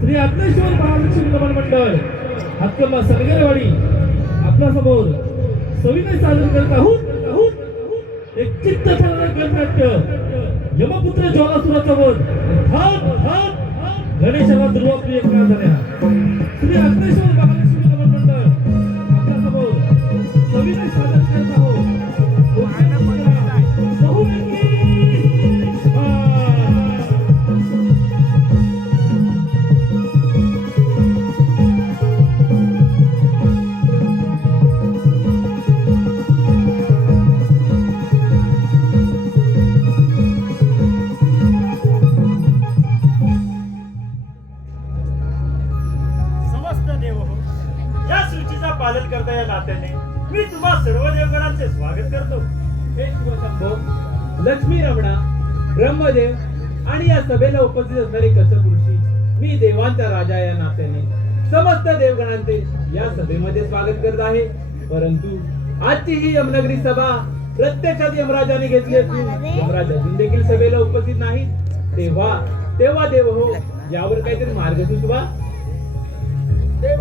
श्री अग्नेश्वर महालक्ष्मी नमन मंडळ हातकर्मा सलगरवाडी आपल्या समोर सविनय सादर करत आहोत एक चित्त गणनाट्य यमपुत्र ज्वालासुराचा वध गणेशाला दुर्वाप्रिय का झाल्या श्री अग्नेश्वर महालक्ष्मी नमन मंडळ आपल्या समोर सविनय सादर करत आहोत पालन करता या नात्याने मी तुम्हा सर्व देवगणांचे स्वागत करतो। हे शिवशंभो, लक्ष्मी रमणा, ब्रह्मदेव आणि या सभेला उपस्थित असणारी कशपुरुषी, मी देवांचा राजा या नात्याने समस्त देवगणांचे या सभेमध्ये स्वागत करत आहे। परंतु आजची ही यमनगरी सभा प्रत्यक्षात यमराजाने घेतली असून यमराज अजून देखील सभेला उपस्थित नाही। तेव्हा देव हो, यावर काहीतरी मार्ग सुचवा। देव,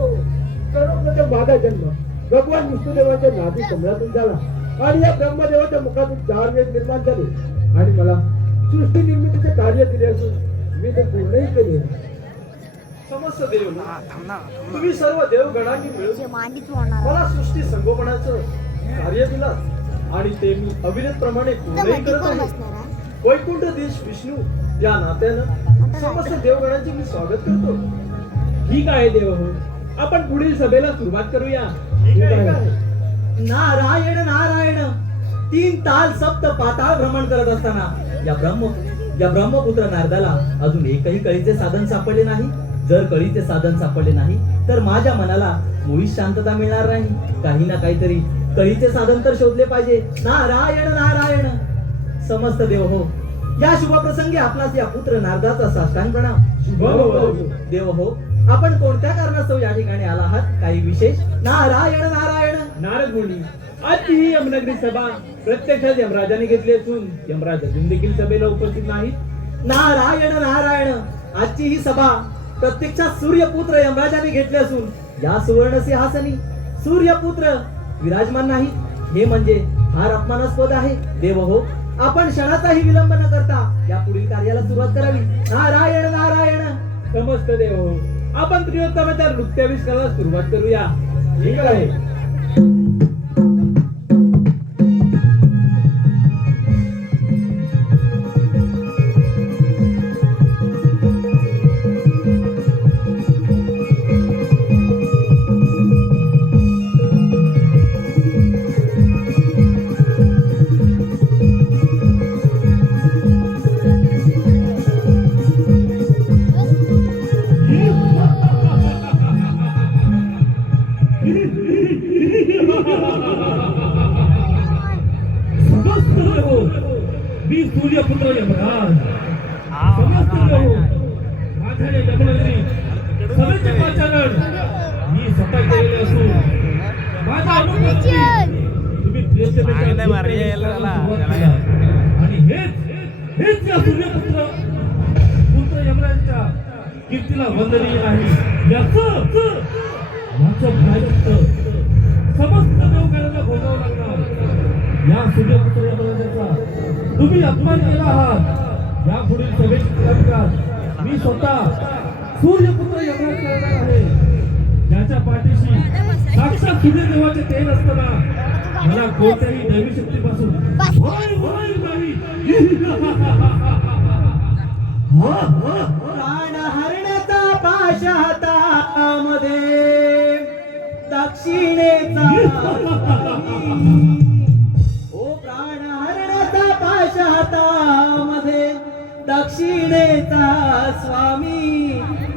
सर्वप्रथम माझा जन्म भगवान विष्णुदेवाच्या नाभी कमळातून झाला आणि या ब्रह्मदेवाच्या मुखातून 4 वेद निर्माण झाले आणि मला सृष्टी निर्मितीचे कार्य दिले असून मी ते पूर्णही केले। समस्त देव तुम्ही सर्व देवगणांनी मिळून मला सृष्टी संगोपनाचं कार्य दिलं आणि ते मी अविरतप्रमाणे पूर्णही करत आहे। वैकुंठ देश विष्णू या नात्यानं समस्त देवगणांचे मी स्वागत करतो। ठीक आहे देव हो, आपण पुढील सभेला सुरुवात करूया। नारायण नारायण 3 ताल सप्त पाताळ भ्रमण करत असताना या ब्रह्मपुत्र नारदाला अजून एकही कळीचे साधन सापडले नाही। जर कळीचे साधन सापडले नाही तर माझ्या मनाला मुळीच शांतता मिळणार नाही। काही ना काहीतरी कळीचे साधन तर शोधले पाहिजे। नारायण नारायण। समस्त देव हो, या शुभ प्रसंगी आपणास या पुत्र नारदाचा साष्टांग प्रणाम। देव हो, आपण कोणत्या कारणास्तव या ठिकाणी आला आहात? काही विशेष? नारायण नारायण। नारद मुनी, आजची ही यमनगरी सभा प्रत्यक्षात यमराजाने घेतली असून यमराज अजून देखील सभेला उपस्थित नाही। नारायण नारायण। आजची ही सभा प्रत्यक्षात सूर्यपुत्र यमराजाने घेतली असून या सुवर्ण सिंहासनी सूर्यपुत्र विराजमान नाही, हे म्हणजे फार अपमानास्पद आहे। देव हो, आपण क्षणाचाही विलंब न करता या पुढील कार्याला सुरुवात करावी। नारायण नारायण। समस्त देव हो, आपण त्रियोत्तमाच्या नृत्याविष्काराला सुरुवात करूया। ठीक आहे। मी सूर्यपुत्र यमराज समस्त हो, माझ्या या यमनगरी सभेचे पाचारण मी स्वतः केलेले असून माझ्या अनुमती तुम्ही आणि हेच या सूर्यपुत्र यमराजांच्या कीर्तीला वंदनीय आहे। याचं प्रायश्चित्त समस्त देवगणांना भोगावं लागणार। या सूर्यपुत्र यमराजाचा तुम्ही अपमान केला आहात। या पुढील सभेची कामकाज मी स्वतः सूर्यपुत्र यमराज करणार आहे, ज्याच्या पाठीशी साक्षात सूर्यदेवाचे तेज असताना मला कोणत्याही दैवी शक्तीपासून नाही। प्राण हरणाचा पाश हातामध्ये दक्षिणेचा प्राण हरणाचा पाश हातामध्ये दक्षिणेचा स्वामी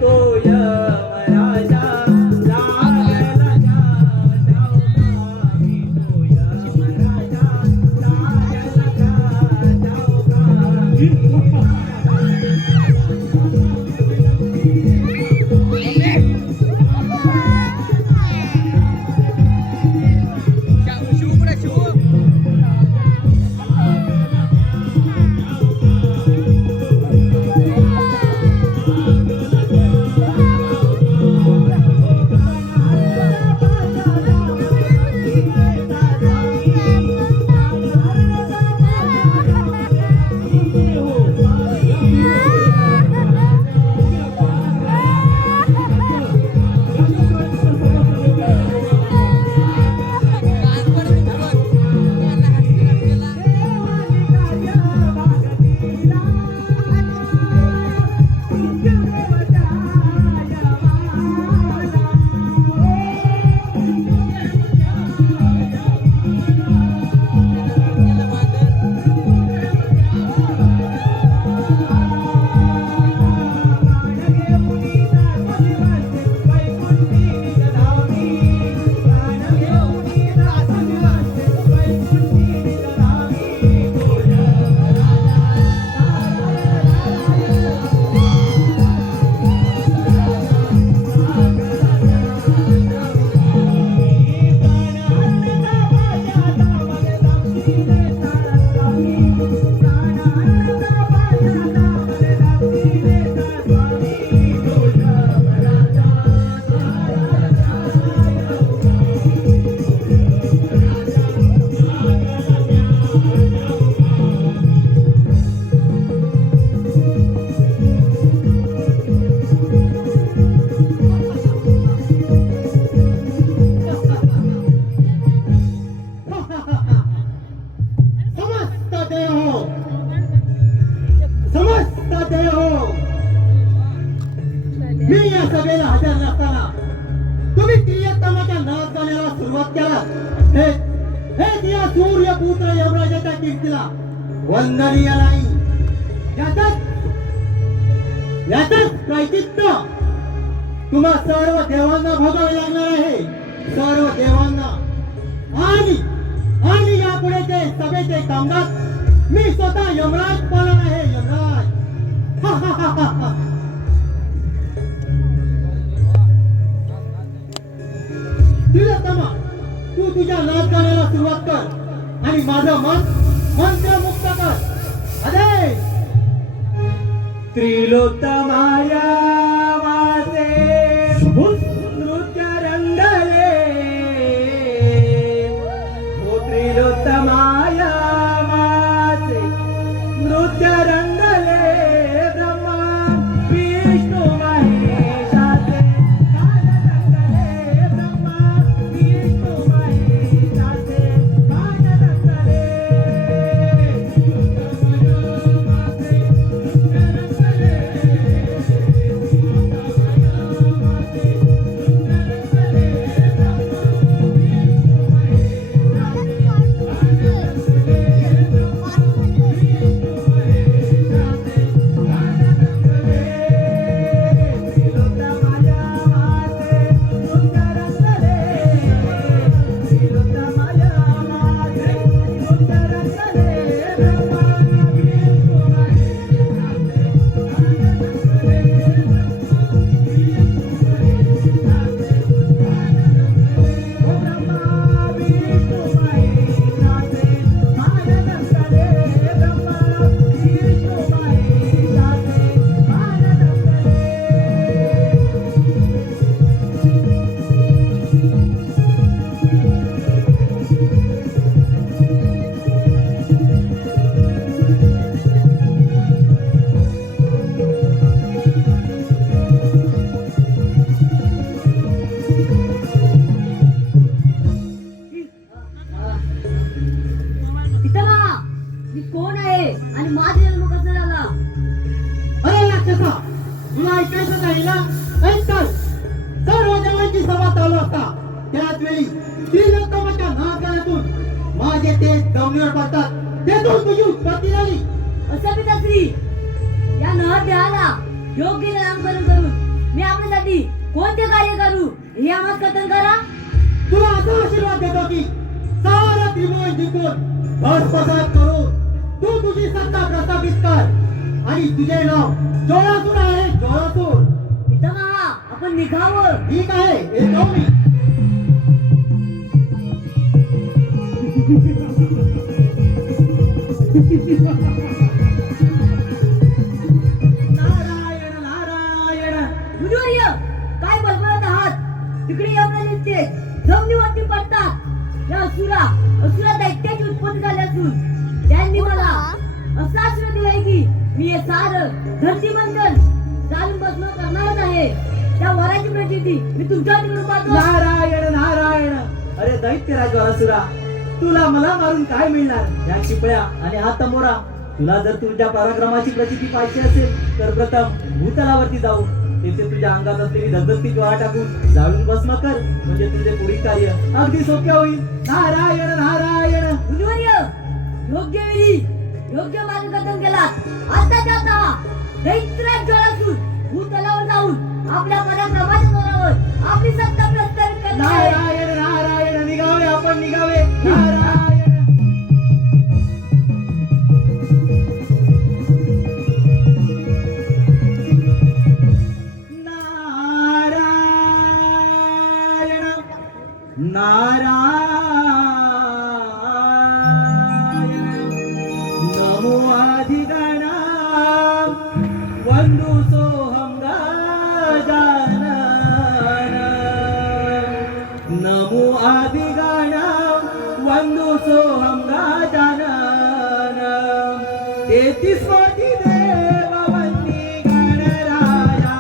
तो यमराजा। लागला जाव स्वामी तो यमराजा, लागला जाव स्वामी। Show, मी या सभेला हजर नसताना तुम्ही त्रियत्तमाच्या नाच गाण्याला सुरुवात केला. हेच या सूर्यपुत्र यमराजाच्या कीर्तीला वंदनीय नाही. यातच प्रायचित्त तुम्हा सर्व देवांना भोगावे लागणार आहे. सर्व देवांना. आणि यापुढे ते सभेचे कामकाज मी स्वतः यमराज पालन आहे. यमराज. त्रिलोत्तमा, तू तुझ्या नाच गाण्याला सुरुवात कर आणि माझं मन मंत्रमुक्त कर. अरे त्रिलोत्तमाया माझे नृत्य रंगले, हो त्रिलोत्तमाया माझे नृत्य रंगले, ब्रह्मा विष्णू महेशाचे गान रंगले, ब्रह्मा विष्णू महेशाचे गान रंगले. मी कोण आहे आणि माझा जन्म कसा झाला? अरे राक्षसा, तुला ऐकायचं नाही ना? ऐकताल. सर्व देवांची सभा चालू असता त्याच वेळी त्रिलोत्तमाच्या नाचगाण्यातून माझे ते जमिनीवर पडतात. तेथून तुझी उत्पत्ती झाली. असं पिताश्री, या नहर देहाला योग्य नामकरण करून मी आपल्यासाठी कोणते कार्य करू हे आम्हाला कथन करा. तुला असा आशीर्वाद देतो की सारा त्रिभुवन जिंकून भस्मसात करून तू तुझी सत्ता प्रस्थापित कर आणि तुझे नाव जोरासूर आहे. जोरासूर. पितामहा, आपण निघावं. ठीक आहे, येतो मी. नारायण नारायण. मुनिवर्य, काय बडबडत आहात? तिकडे एवढे निघते जमिनीवरती पडतात. या असुरा दैत्याची उत्पत्ती झाली असून त्यांनी मला असा आशीर्वाद दिलाय की मी हे सारं धरतीमंडल चालून बसणं करणारच आहे. त्या वराची प्रचिती मी तुमच्या तिकडून पाहतो. नारायण नारायण. अरे दैत्य राजवासुरा, तुला मला मारून काय मिळणार? या चिपळ्या आणि हा तमोरा. तुला जर तुझ्या पराक्रमाची प्रचिती पाहिजे असेल तर प्रथम भूतलावरती जाऊ तेथे तुझ्या अंगात असलेली धगधगती ज्वाळा टाकून जाळून भस्म कर. म्हणजे तुझे पुढील कार्य अगदी सोपे होईल. नारायण नारायण. मुनिवर्य, योग्य वेळी योग्य मार्गदर्शन केला. आताच्या आता दैत्यराज ज्वालासूर भूतलावर जाऊन आपल्या पराक्रमाच्या जोरावर आपली सत्ता प्रस्थापित करणार आहे. नारायण नारायण. निघावे, आपण निघावे. नारायण. नारायण. नमो अधिगणा वंदु सोहम गजानन. नमो अधिगणा वंदु सोहम गजानन. 33 कोटी देव वंदी गणरायाला.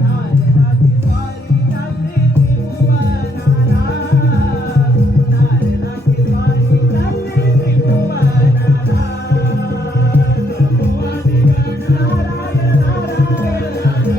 नारदाची स्वारी चालली त्रिभुवनाला. नारदाची स्वारी चालली त्रिभुवनाला. नमो अधिगणा नारायण नारायण.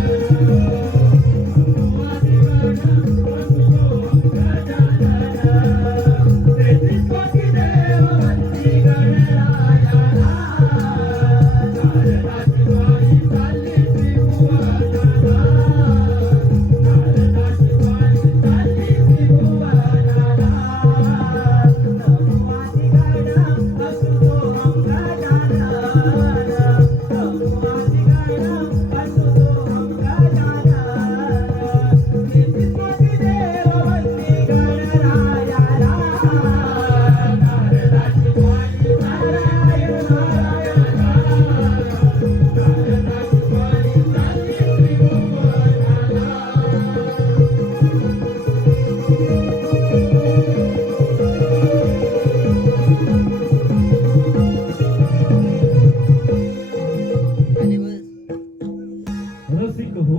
कहो.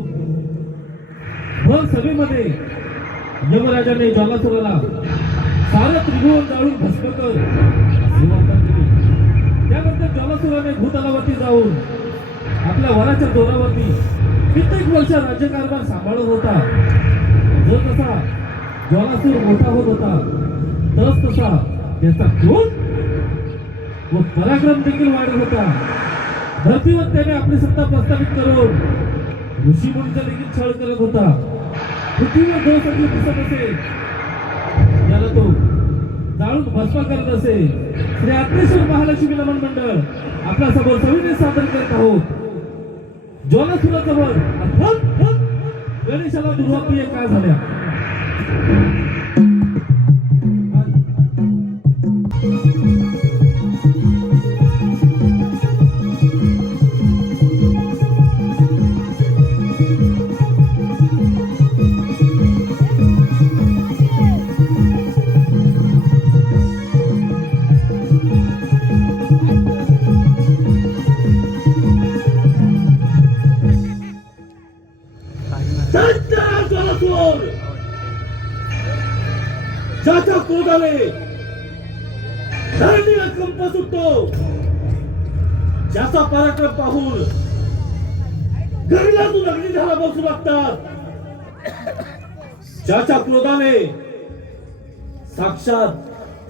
मग सभेमध्ये यमराजाने ज्वालासुराला सारं त्रिभुवन जाळून भस्म कर असे वार्ता केली. त्यानंतर ज्वालासुराने भूतलावरती जाऊन आपल्या वराच्या जोरावरती कित्येक वर्ष राज्यकारभार सांभाळत होता. जर तसा ज्वालासूर मोठा होत होता तस तसा त्याचा क्रोध व पराक्रम देखील वाढत होता. धर्तीवर त्याने आपली सत्ता प्रस्थापित करून ऋषीमुनीचा देखील छळ करत होता. पृथ्वीवर जो सगळी दिसत असे त्याला तो जाळून भस्म करत असे. श्री आत्मेश्वर महालक्ष्मी नमन मंडळ आपल्या समोर सविनय सादर करत आहोत. ज्वालासुराचा वध अर्थात गणेशाला दुर्वाक्रिया काय झाल्या. ज्याच्या क्रोधाने धरणीला कंप सुटतो, ज्याचा पराक्रम पाहून गगनातून अग्नी झाला बसू लागतात, ज्याच्या क्रोधाने साक्षात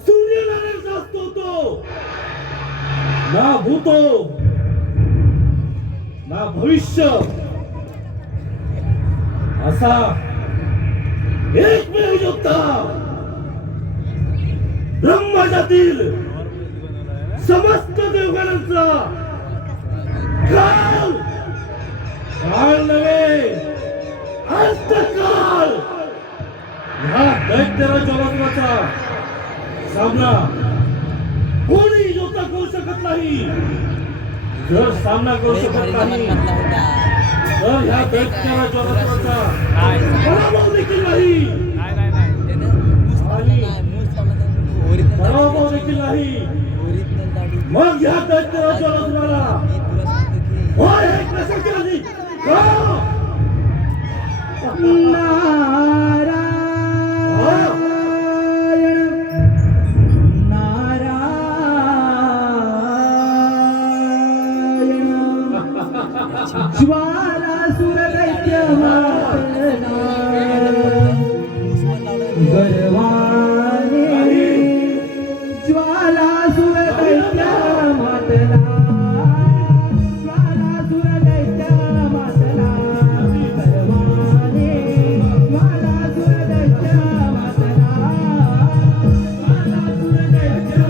सूर्यनारायण जास्त होतो, ना भूतो ना भविष्य असा एकमेव योद्धा ब्रह्माजातील समस्त देवगणांचा काल काळ नव्हे अंतकाळ ह्या दैत्यराज ज्वालासुराचा सामना कोणी योद्धा करू शकत नाही. जर सामना करू शकत नाही तर ह्या दैत्यराज ज्वालासुराचा पराभव देखील नाही. पराभव देखील नाही. मग ह्या दैत्यराज ज्वालासुराला होय हे कसं केलं ज्वालासुर दैत्य मातला गर्वाने, ज्वालासुर दैत्य मातला, ज्वालासुर दैत्य मातला गर्वाने, ज्वालासुर दैत्य मातला, ज्वालासुर दैत्य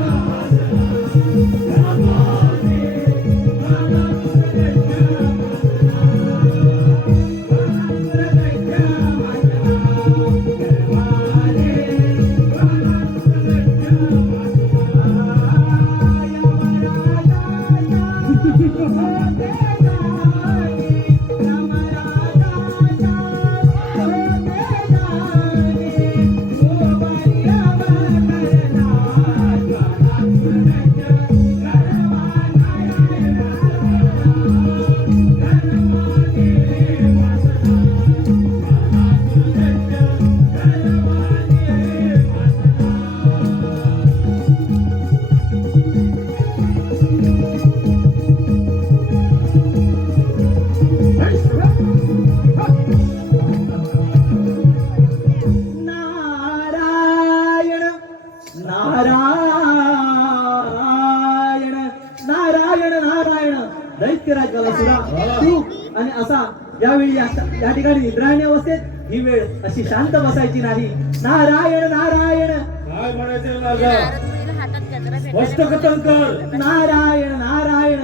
दैत्यराज ज्वालासुरा तू आणि असा यावेळी या ठिकाणी इंद्रायणी अवस्थेत ही वेळ अशी शांत बसायची नाही. नारायण नारायण काय म्हणायचं राजा स्पष्ट कथन कर. नारायण नारायण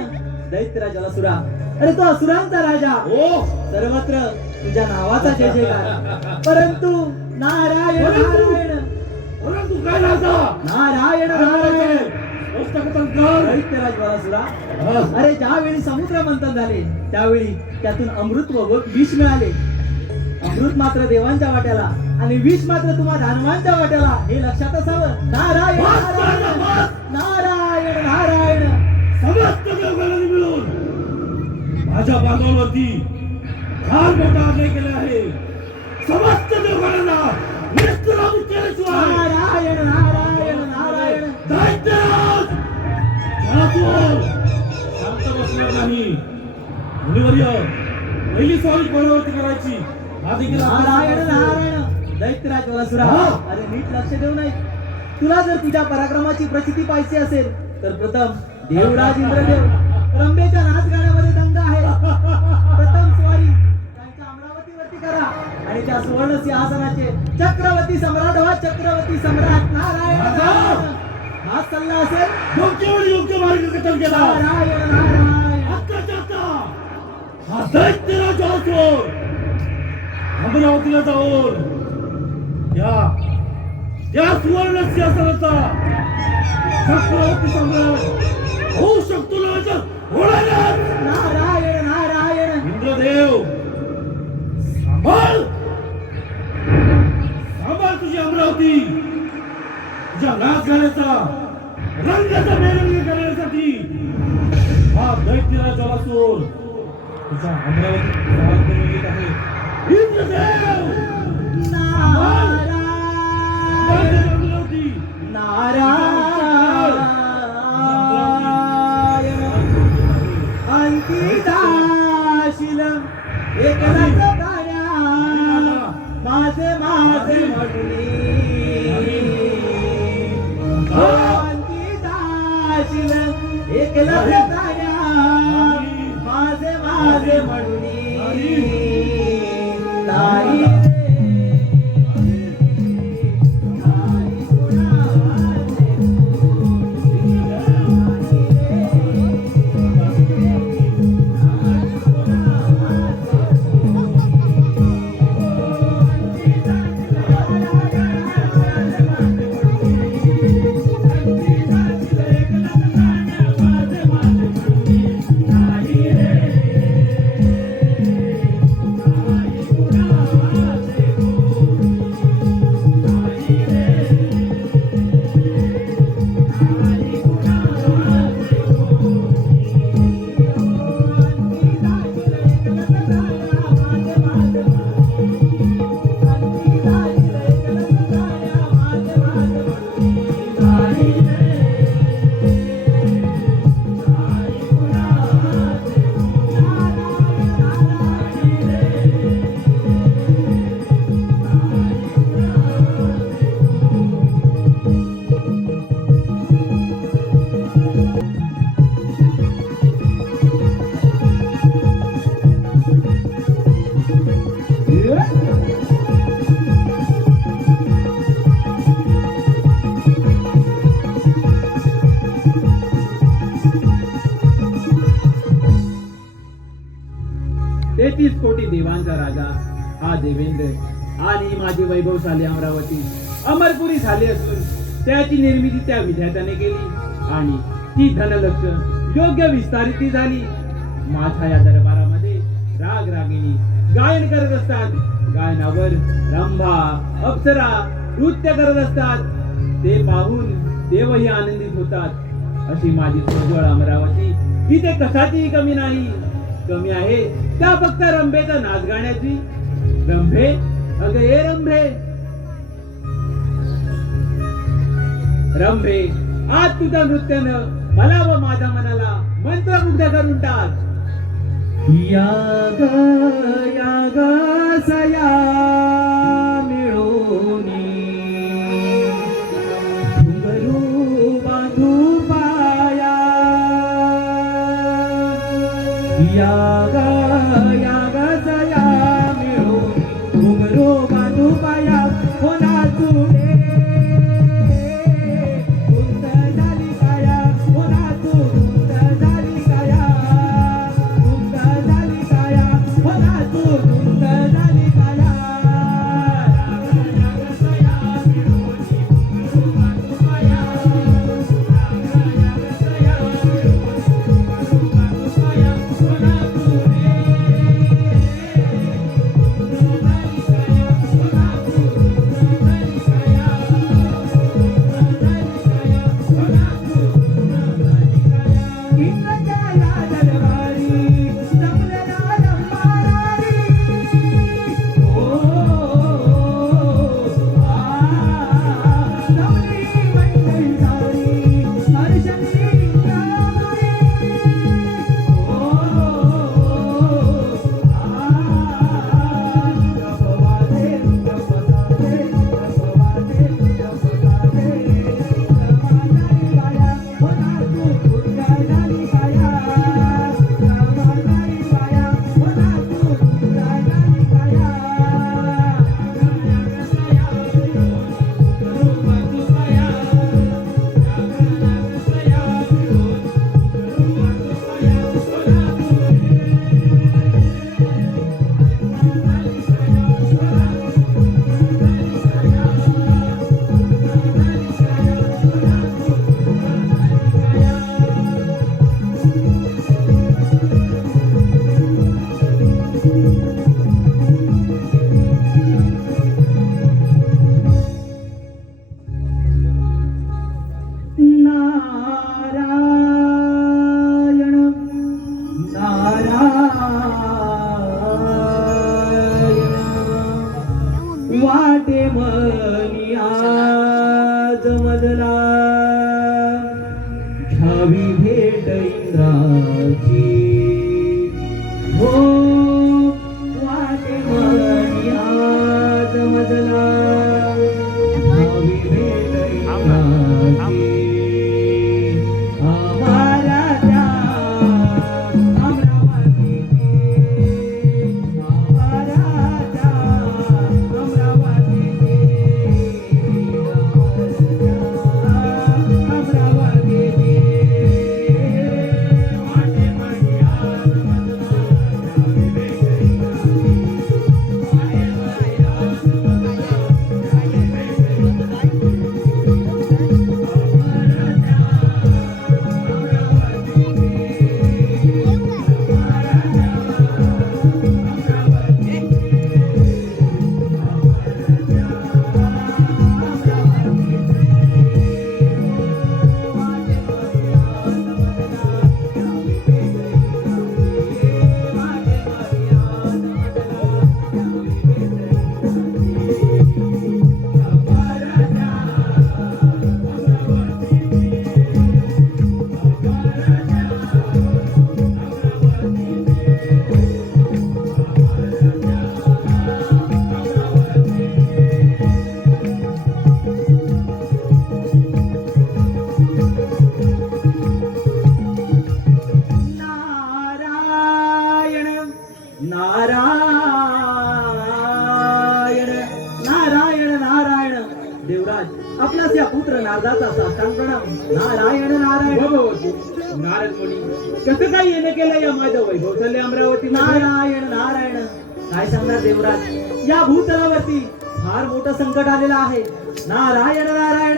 दैत्यराज ज्वालासुरा, अरे तो असुरांचा राजा, हो सर्वत्र तुझ्या नावाचा जय जयकार, परंतु नारायण नारायण परंतु काय राजा नारायण नारायण स्पष्ट कथन कर. दैत्यराज ज्वालासुरा, अरे ज्यावेळी समुद्र मंथन झाले त्यावेळी त्यातून अमृत व विष मिळाले. अमृत मात्र देवांच्या वाट्याला आणि विष मात्र तुम्हा दानवांच्या वाट्याला, हे लक्षात असावं. नारायण नारायण नारायण नारायण समस्त देवगणांनी मिळून माझ्या बांधावरती फार मोठा अन्याय केला आहे. समस्त देवगणांना निष्ठरावून केल्याशिवाय नारायण नारायण नारायण दैत्यराज जलासुर शांत बसणार नाही. मुनिवर्य, पहिली स्वारी कोणावरती करायची हा देखील नारायण नारायण दैत्यराज वसुरा, हा. अरे नीट लक्ष देऊ नाही. तुला जर तुझ्या पराक्रमाची प्रचिती पाहिजे असेल तर प्रथम देवराज इंद्रदेव रंभेच्या नाच गाण्यामध्ये दंग आहे. प्रथम स्वारी त्यांच्या अमरावतीवरती करा आणि त्या सुवर्ण सिंहासनाचे चक्रवर्ती सम्राट व्हा. चक्रवर्ती सम्राट नारायण नारायण. हा सल्ला असेल योग्य वेळी योग्य मार्गकथन केला. नारायण नारायण. आत्ताच्या आत्ता हा दैत्यराज जलासुर अमरावतीला जाऊन या सुवर्ण सिंहासनाचा चक्रवर्ती सम्राट होऊ शकतो ना होणार. नारायण नारायण. इंद्रदेव सांभाळ सांभाळ तुझी अमरावती. तुझ्या नाच गाण्याचा रंगाचा बेरंग करण्यासाठी हा दैत्यराज जलासुर तुझ्या अमरावती प्रवास करून येत आहे. इंद्रदेव नारायण अमरावती नारायण. अंकिताशीलम एकलाच प्राण्या माझे माझे म्हणून. अंकिताशीलम एकलाच प्राण्या माझे माझे म्हणून. ताई तेहतीस कोटी देवांचा राजा हा देवेंद्र आणि माझी वैभवशाली अमरावती अमरपुरी झाली असून त्याची निर्मिती त्या विधात्याने केली आणि ती धनलक्ष योग्य विस्तारित झाली. माझ्या या दरबारामध्ये राग रागिणी गायन करत असतात. गायनावर रंभा अप्सरा नृत्य करत असतात. ते पाहून देवही आनंदित होतात. अशी माझी प्रज्वळ अमरावती इथे कशाचीही कमी नाही. कमी आहे त्या फक्त रंभेचा नाच गाण्याची. रंभे अगं ए रंभे रंभे आज तुझ्या नृत्यानं मला व माझ्या मनाला मंत्रमुग्ध करून टाक. याग याग सया मिळोनी घुंगरू बांधू पाया. याग याग सया मिळोनी घुंगरू बांधू पाया. हो नाचू दे गुंत झाली काया. हो नाचू गुंत झाली काया. गुंत झाली काया. हो नाचू गुंत झाली काया. याग सया मिळोनी घुंगरू बांधू पाया. याग सया मिळोनी घुंगरू बांधू पाया. हो नाचू दे इंद्रच्या या दरबारी जमलेला रंभारारी. वाटे मनी आज मजला घ्यावी भेट इंद्राची हो वाटे मनी आज मजला घ्यावी भेट इंद्राची आम्हाला त्या अमरावतीची आम्हाला त्या अमरावतीची अमरावतीची वाटे मनी आज मजला घ्यावी भेट इंद्राची वाटे मनी आज मजला घ्यावी भेट नारायण नारायण नारायण नारायण देवराज आपलाच या पुत्र नारदाचा साष्टांग प्रणाम नारायण नारायण भगवती नारद मुनी कसं काय येणं केलं या माझ्या वैभवशाली अमरावती नारायण नारायण काय सांगणार देवराज या भूतलावरती फार मोठं संकट आलेलं आहे नारायण नारायण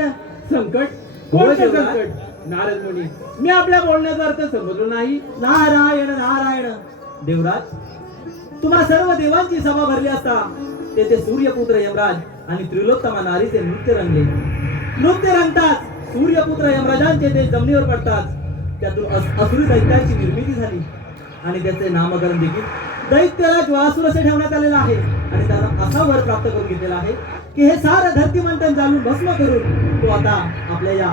संकट होय कोणतं देवराज. संकट नारद मुनी मी आपल्या बोलण्याचा अर्थ समजलो नाही नारायण नारायण देवराज तुम्हा सर्व देवांची सभा भरली असता तेथे सूर्यपुत्र यमराज आणि त्रिलोत्तमा नारीचे नृत्य रंगले नृत्य रंगताच सूर्यपुत्र यमराजांचे ते जमिनीवर पडतात त्यातून असुरी दैत्याची निर्मिती झाली आणि त्याचे नामकरण देखील दैत्यराज वासुर असे ठेवण्यात आलेलं आहे आणि त्यांना असा वर प्राप्त करून घेतलेला आहे की हे सारं धरती मंथन जाळून भस्म करून तो आता आपल्या या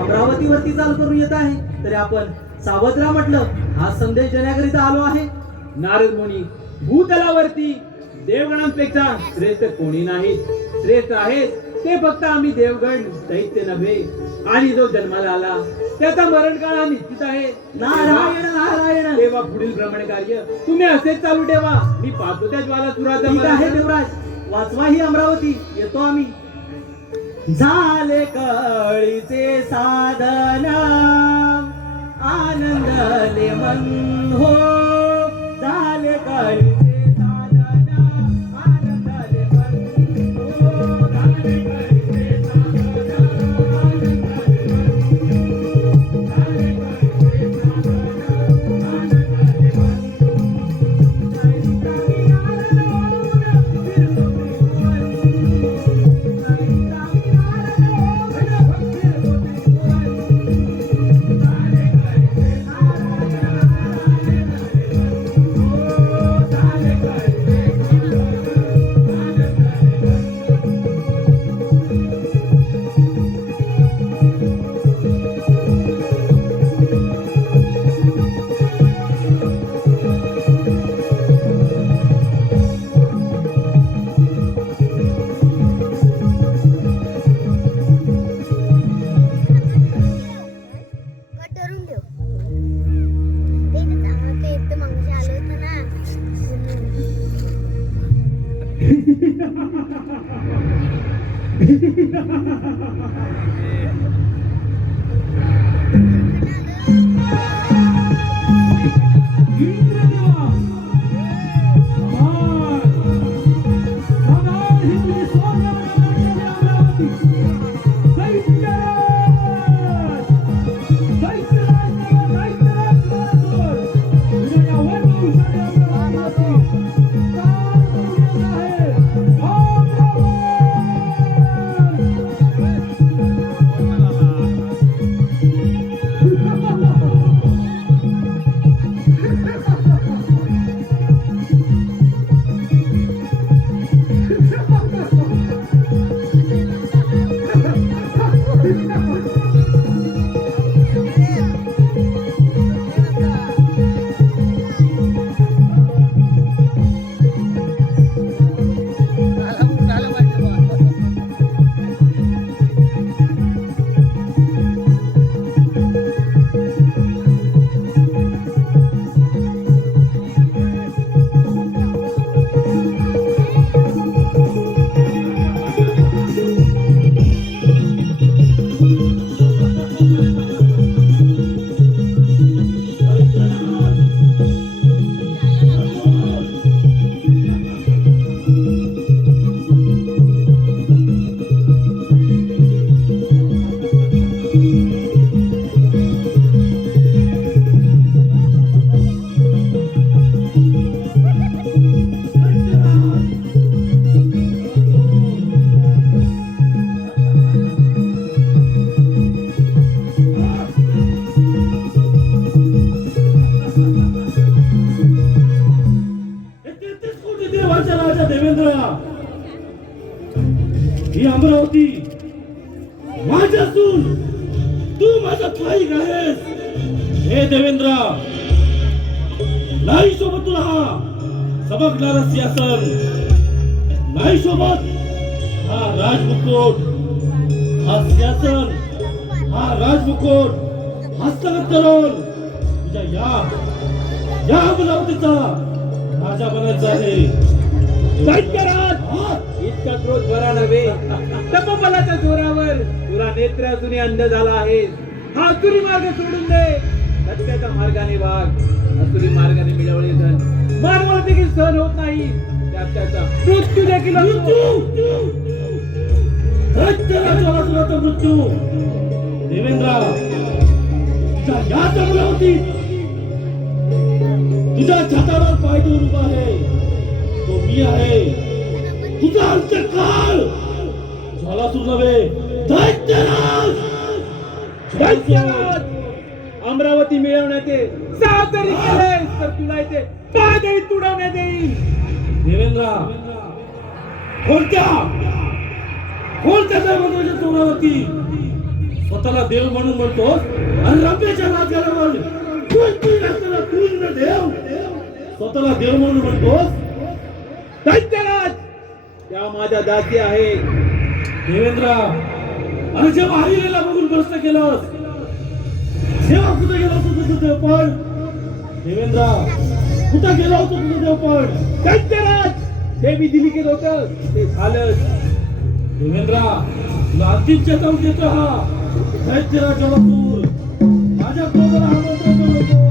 अमरावतीवरती चाल करून येत आहे तरी आपण सावध राहा म्हटलं हा संदेश देण्याकरिता आलो आहे नारद मुनी भूतलावरती देवगणांपेक्षा श्रेष्ठ कोणी नाही श्रेष्ठ आहेत ते फक्त आम्ही देवगण दैत्य नव्हे आणि जो जन्माला आला त्याचा मरण काळ हा निश्चित आहे नारायण नारायण तेव्हा पुढील भ्रमण कार्य तुम्ही असेच चालू ठेवा मी पाहतो त्या ज्वालासुराचा ठीक आहे मरण. देवराज वाचवा ही अमरावती येतो आम्ही झाले कळीचे साधन आनंदले मन हो झाले कळीचे साधन आनंदले मन हो झाले कळीचे साधन आनंदले मन झाले कळीचे साधन आनंदले मन कटरून ठेव ते चांगलं ते एकदम अंगशी आलं होतं ना देवाचा राजा देवेंद्र, ही अमरावती माझ्या सून, तू माझा पाईक आहेस. हे देवेंद्र, नाही सोबत तुला हा सबकणारा सिंहासन, नाही सोबत हा राजमुकुट, हा सिंहासन, हा राजमुकुट हस्तगत करून तुझ्या या अमरावतीचा राजा बनायचा आहे. दैत्यराज, इतका क्रोध बरा नव्हे. तपोबलाच्या जोरावर तुला नेत्र असूनही अंध झाला आहेस. हा असुरी मार्ग सोडून दे, सत्याच्या मार्गाने वाग. असुरी मार्गाने मिळवले धन मानवाला देखील सहन होत नाही, त्याचा मृत्यू देखील असतो. दैत्यराजाचा मृत्यू. देवेंद्र, तुझ्या याच अमरावती तुझ्या छातावर पाय ठेवून उभा आहे तो मी आहे. तुझा अंतकाळ झाला तू नव्हे. दैत्यराज, दैत्यराज, अमरावती मिळवण्याचे साथ जरी केलेस तर तुला इथे पायदळी तुडवण्यात येईल. देवेंद्र, कोणत्या दैवताच्या तोंडावरती स्वतःला देव म्हणून म्हणतोस आणि रंभेच्या राज्यावर पूर्ण देव स्वतःला देव म्हणून म्हणतोस. दैत्यराज, त्या माझ्या दासी आहे. देवेंद्र, अरे जेव्हा हरिलेला बघून भ्रष्ट केलंस, जेव्हा कुठे गेला होता तुझं देवपण. देवेंद्र, कुठं गेला होता तुझं देवपण. दैत्यराज, ते मी दिली केलं होतं ते झालं. देवेंद्र, तुला अंतिम चेतावणी देतो हा दैत्यराजाला दूर माझ्या क्रोधाला आमंत्रण देऊ नको.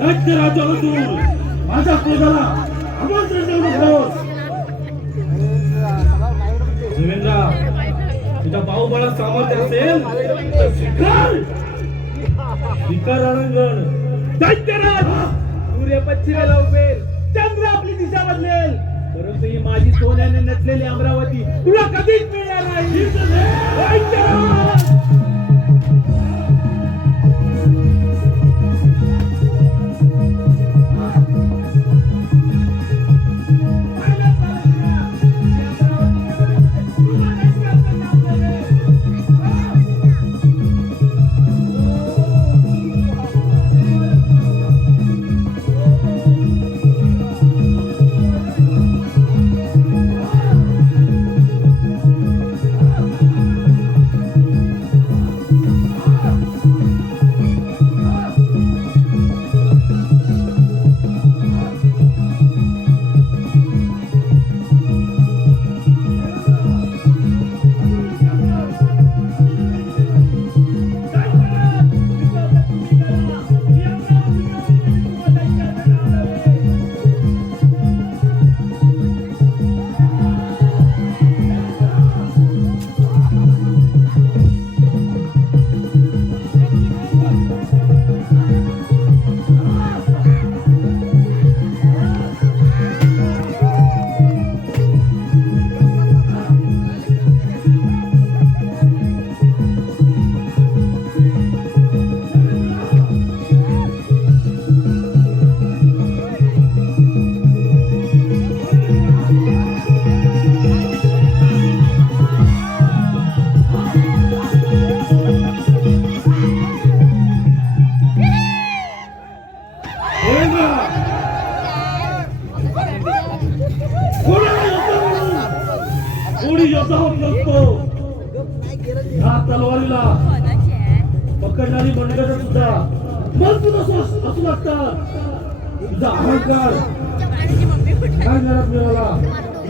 दैत्यराजाला दूर माझ्या क्रोधाला आमंत्रण देऊ नकोस. देवेंद्र, तुझ्या बाहुबळात सामर्थ्य असेल तर स्वीकार रणांगण. दैत्यराज, सूर्य पश्चिमेला उभेल, चंद्र आपली दिशा बदलेल, परंतु ही माझी सोन्याने नटलेली अमरावती तुला कधीच मिळणार नाही. दैत्यराज, तलवारीला पकडणारी मंडळ सुद्धा मजबूत असू लागतात. तुझा अहंकार काय घरात मिळाला,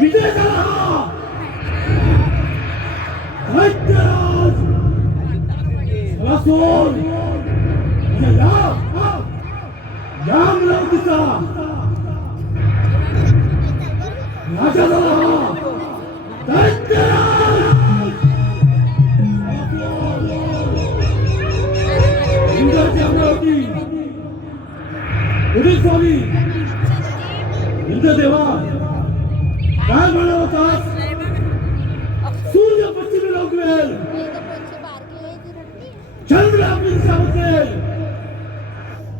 विजय झाला. दैत्यराज, मला सोड. या अमरावतीचा राजा झाला हा दैत्यराज. इंद्राची अमरावती पुढील स्वामी इंद्रदेवा काय म्हणत होतास? सूर्य पश्चिमी लोकवेल, चंद्र आपली दिशा बदलेल,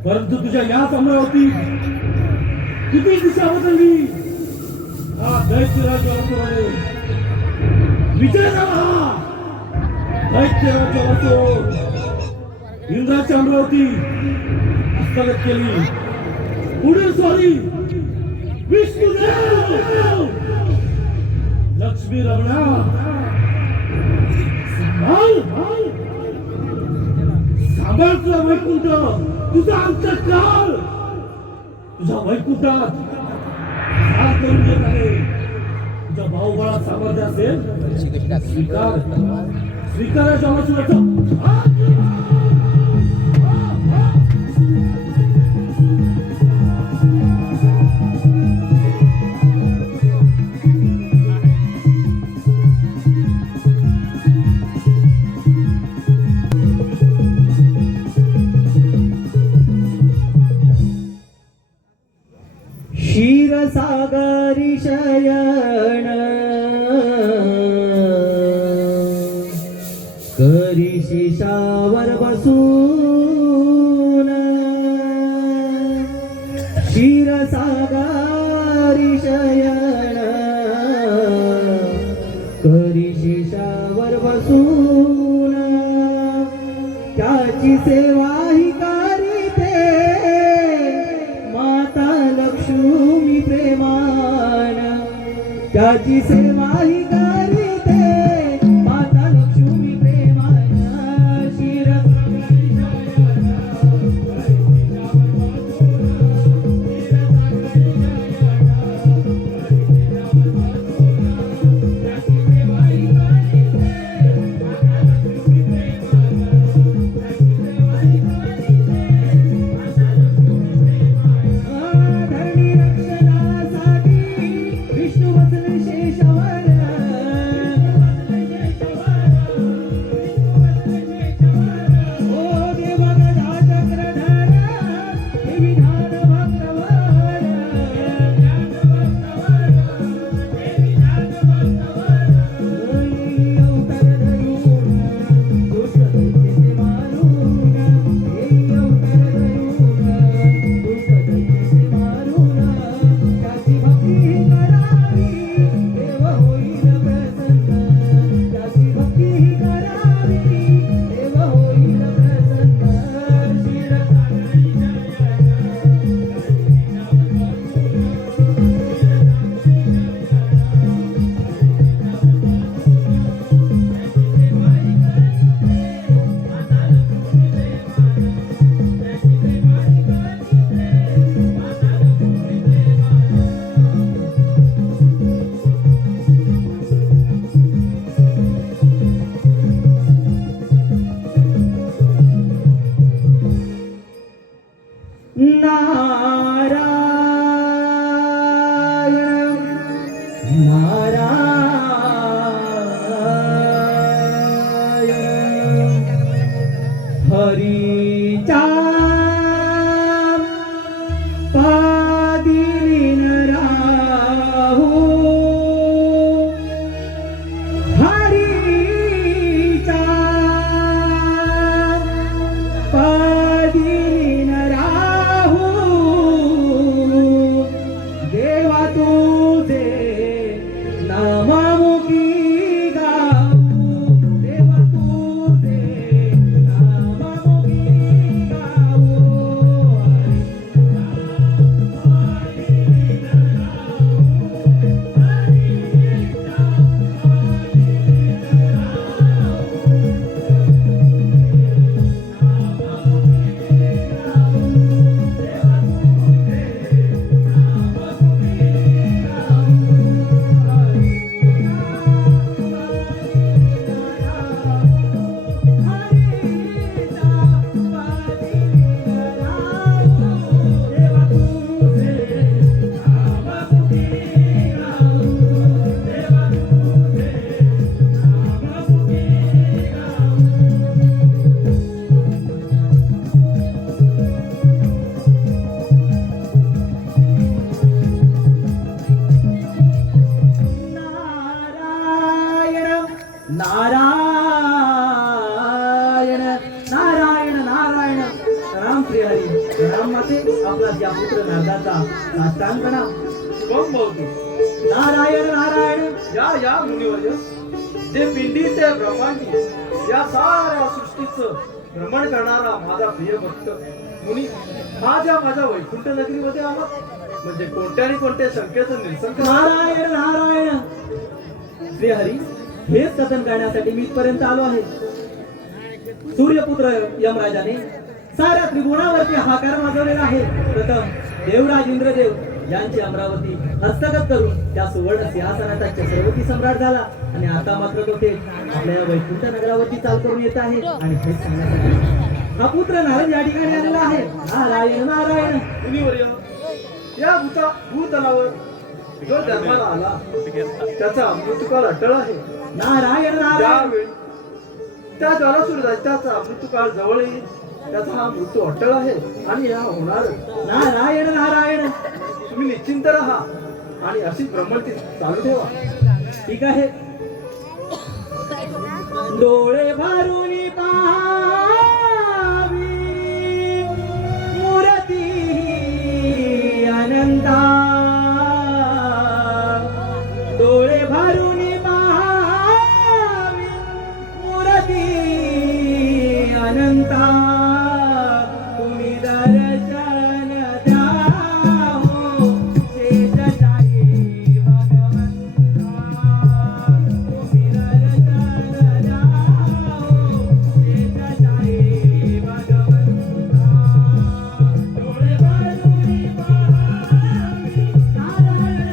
परंतु तुझ्या याच अमरावती किती दिशा बदलली? हा दैत्यराज आहे, विजय झाला हा दैत्यराज असो. इंद्राची अमरावती हस्तगत केली. पुढील स्वारी विष्णुदेव, लक्ष्मी रमणा सांभाळ तुझा वैकुंठ, तुझा अंतःकाल तुझ्या वैकुंठात हात करून घेत आहे. तुझ्या भाऊबळात सामर्थ्य असेल स्वीकार, स्वीकाराच्या वाचनाचं क्षीरसागरी शयन करी शिशावर बसून, क्षीरसागरी शयन करी शिशावर बसून, त्याची सेवा ही करीते माता लक्ष्मी प्रेमान, त्याची सेवा ही करीते माता लक्ष्मी प्रेमान. धरणी रक्षणासाठी विष्णू बसले शेषावर, साष्टांग प्रणाम. शुभम भवतु. नारायण नारायण. या मुनिवर्य, जे पिंडी ते ब्रह्मांडी या साऱ्या सृष्टीचं भ्रमण करणारा माझा प्रिय भक्त मुनी, हा ज्या माझ्या वैकुंठ नगरीमध्ये आला, म्हणजे कोणत्या शंकेचं निरसन करणारा. नारायण नारायण. श्री हरी, हेच कथन करण्यासाठी मी इथपर्यंत आलो आहे. सूर्यपुत्र यमराजाने साऱ्या त्रिभुवनावरती हाकार वाजवलेला आहे. प्रथम देवराज इंद्रदेव यांची अमरावती हस्तगत करून त्या सुवर्ण सिंहासनाचा चक्रवर्ती सम्राट झाला आणि आता मात्र तो थेट आपल्या या वैकुंठ नगरावरती चाल करून येत आहे. आणि हेच सांगण्यासाठी हा पुत्र नारद या ठिकाणी आलेला आहे. नारायण नारायण. मुनिवर्य, या भूतलावर जो जन्माला आला त्याचा मृत्यूकाळ अटळ आहे. नारायण नारायण. त्यावेळी त्या ज्वालासूर दैत्याचा मृत्यूकाळ जवळ येईल, त्याचा हा मृत्यू अटळ आहे आणि हा होणार. नारायण नारायण. तुम्ही निश्चिंत राहा आणि अशी ब्रह्मती चालू ठेवा. ठीक आहे. डोळे भरून पाहावी मूर्ती अनंता. डोळे भरून पाहावी मूर्ती अनंता. तुम्ही दर्शन द्या हो शेषशाही भगवंता. तुम्ही दर्शन द्या हो शेषशाही भगवंता. डोळे भरून पाहावी नारायण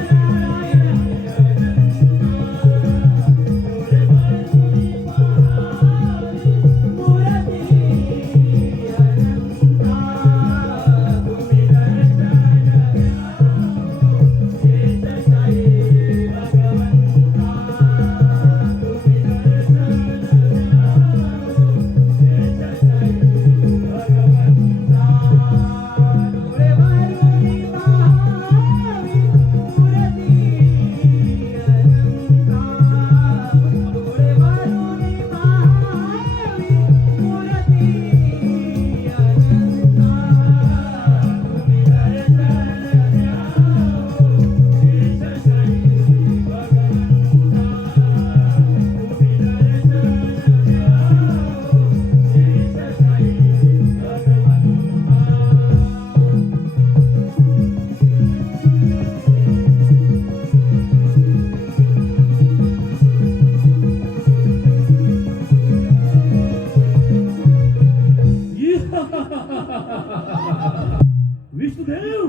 विष्णुदेव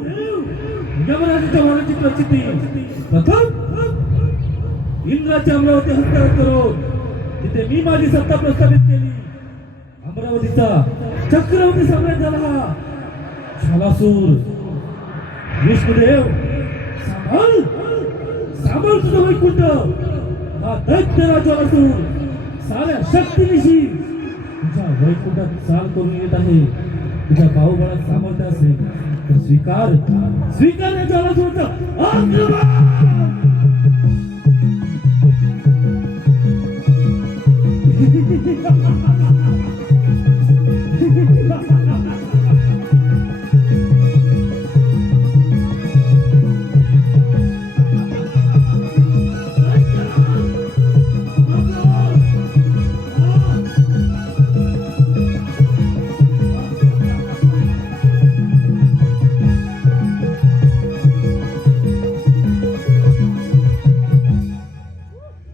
यमराजाच्या वराची प्रचिती प्रथम इंद्राची अमरावती हस्तगत करून तिथे मी माझी सत्ता प्रस्थापित केली. अमरावतीचा चक्रवर्ती सम्राट झाला छालासूर. विष्णुदेव सांभाळ सांभाळ तुझं वैकुंठ. हा दैत्यराज छालासूर साऱ्या शक्तीनिशी तुझ्या वैकुंठात चाल करून येत आहे. तुझ्या बाहुबळात सामर्थ्य असेल तर स्वीकार या छालासूरचा आक्रमण.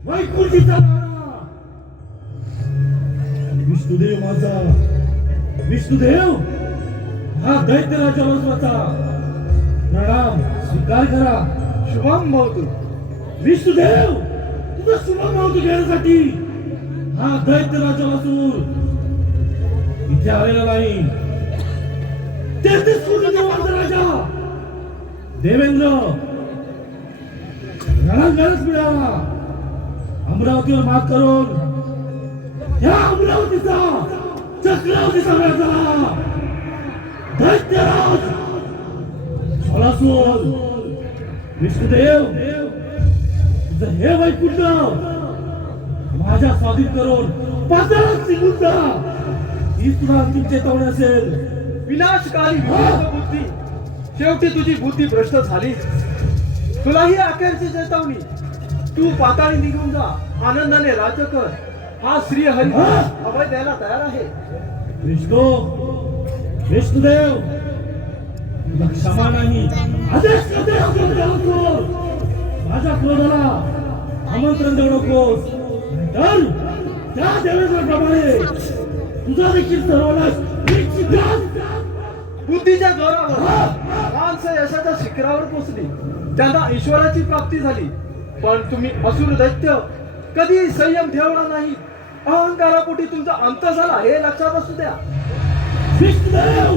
वैकुंठीचा राणा विष्णुदेव माझा. विष्णुदेव हा दैत्यराज छालासूराचा प्रणाम स्वीकार करा. शुभम भवतु. विष्णुदेव तुझा शुभ मावतो घेण्यासाठी हा दैत्यराज छालासूर इथे आलेला नाही. 33 कोटी देवांचा राजा देवेंद्र रणांगणच मिळाला. अमरावतीवर मात करून ह्या अमरावतीचा चक्रवर्ती सम्राट झाला दैत्यराज छालासूर. विष्णुदेव तुझं हे वैकुंठ माझ्या स्वाधीन करून पाताळात निघून जा हीच तुला अंतिम चेतावणी असेल. विनाशकारी विवेक बुद्धी शेवटी तुझी बुद्धी भ्रष्ट झाली. तुलाही अखेरची चेतावणी. तू पाताळी निघून जा, आनंदाने राज्य कर. हा श्री हरी अभय द्यायला तयार आहे. विष्णू, विष्णुदेव, तुला क्षमा नाही. आदेश माझ्या क्रोधाला आमंत्रण देऊ नकोस, तर त्या देवेंद्राप्रमाणे तुझा देखील सर्वांना बुद्धीच्या जोरावर माणसं यशाच्या शिखरावर पोचली. त्यांना ईश्वराची प्राप्ती झाली. पण तुम्ही असुर दैत्य कधी संयम ठेवला नाही. अहंकारापोटी तुमचा अंत झाला हे लक्षात असू द्या. विष्णुदेव,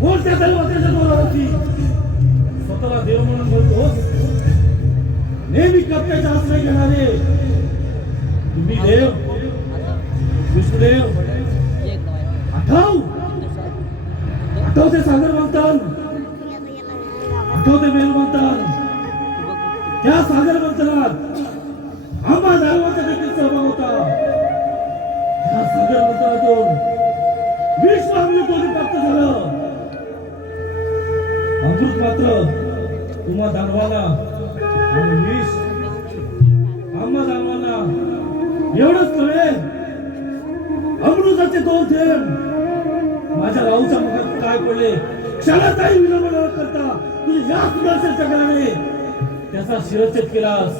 कोणत्या दैवताच्या जोरावरती स्वतःला देव म्हणून बोलतोस? नेहमी कप्प्याचा आश्रय घेणारे तुम्ही देव. विष्णुदेव, आठवते सागर मंथन, आठवते मेल मंथन. त्या सागर मंथनात आम्हा दानवाचा देखील सहभाग होता. त्या सागर मंथनातून विश्व अमृत प्राप्त झालं. अमृत मात्र तुम्हा दानवाला आणि विष आम्हा दानवाला एवढंच कळे. अमृताचे 2 थेंब माझ्या राहूच्या मुखात काय पडले. क्षणाचाही विलंब न करता तुझी या सुदर्शन चक्राने त्याचा शिरच्छेद केलास.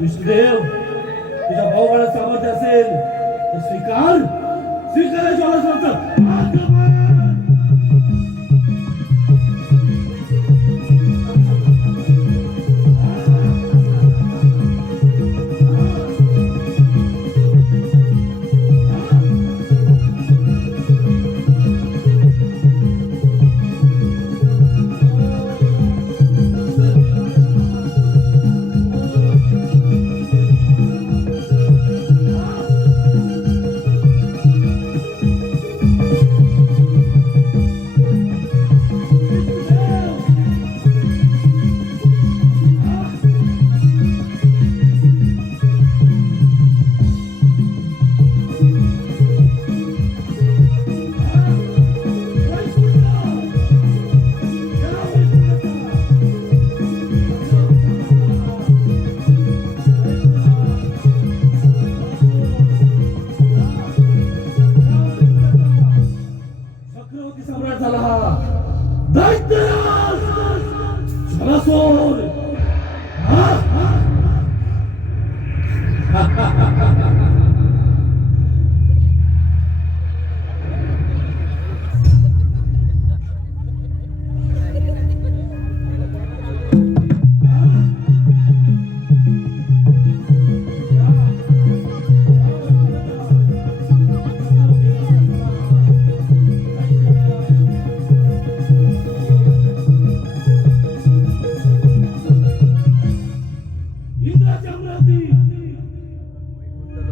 विष्णुदेव, तुझ्या भाऊबाळात सामर्थ्य असेल तर स्वीकारायची आवाज.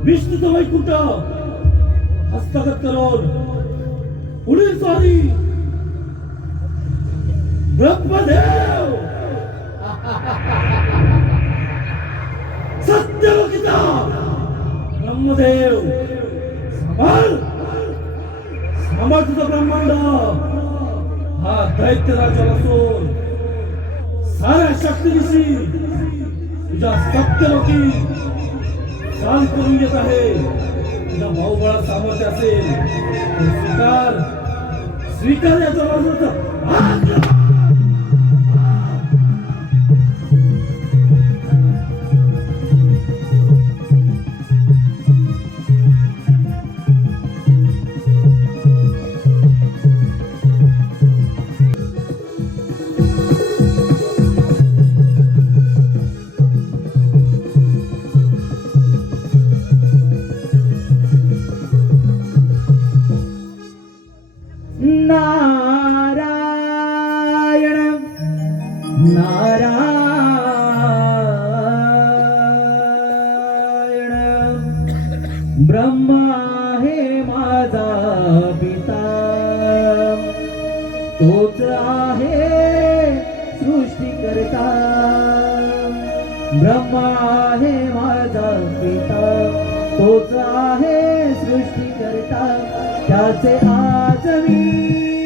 विष्णूचं वैकुंठ हस्तगत करून पुढील स्वारी ब्रह्मदेव सत्यलोकीचा ब्रह्मदेव सांभाळ तुझं ब्रह्मांड. हा दैत्य राजा असून साऱ्या शक्तीनिशी तुझ्या सत्यलोकी चाल करून येत आहे. तुझ्या भाऊबळात सामर्थ्य असेल तर स्वीकार याचा वाजवत. ब्रह्मा हे माझा पिता, तोच आहे सृष्टी करता. ब्रह्मा हे माझा पिता, तोच आहे सृष्टी करता. त्याचे आज मी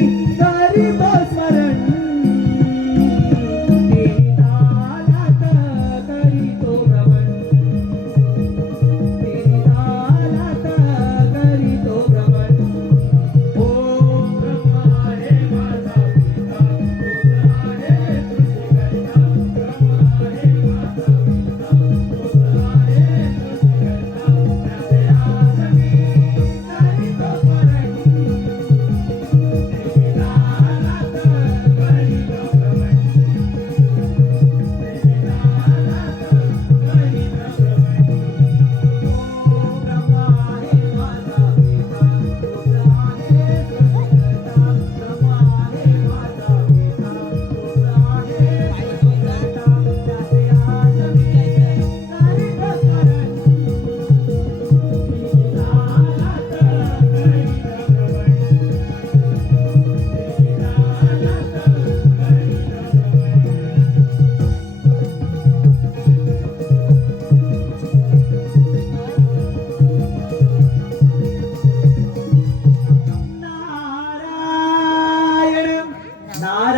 नारायण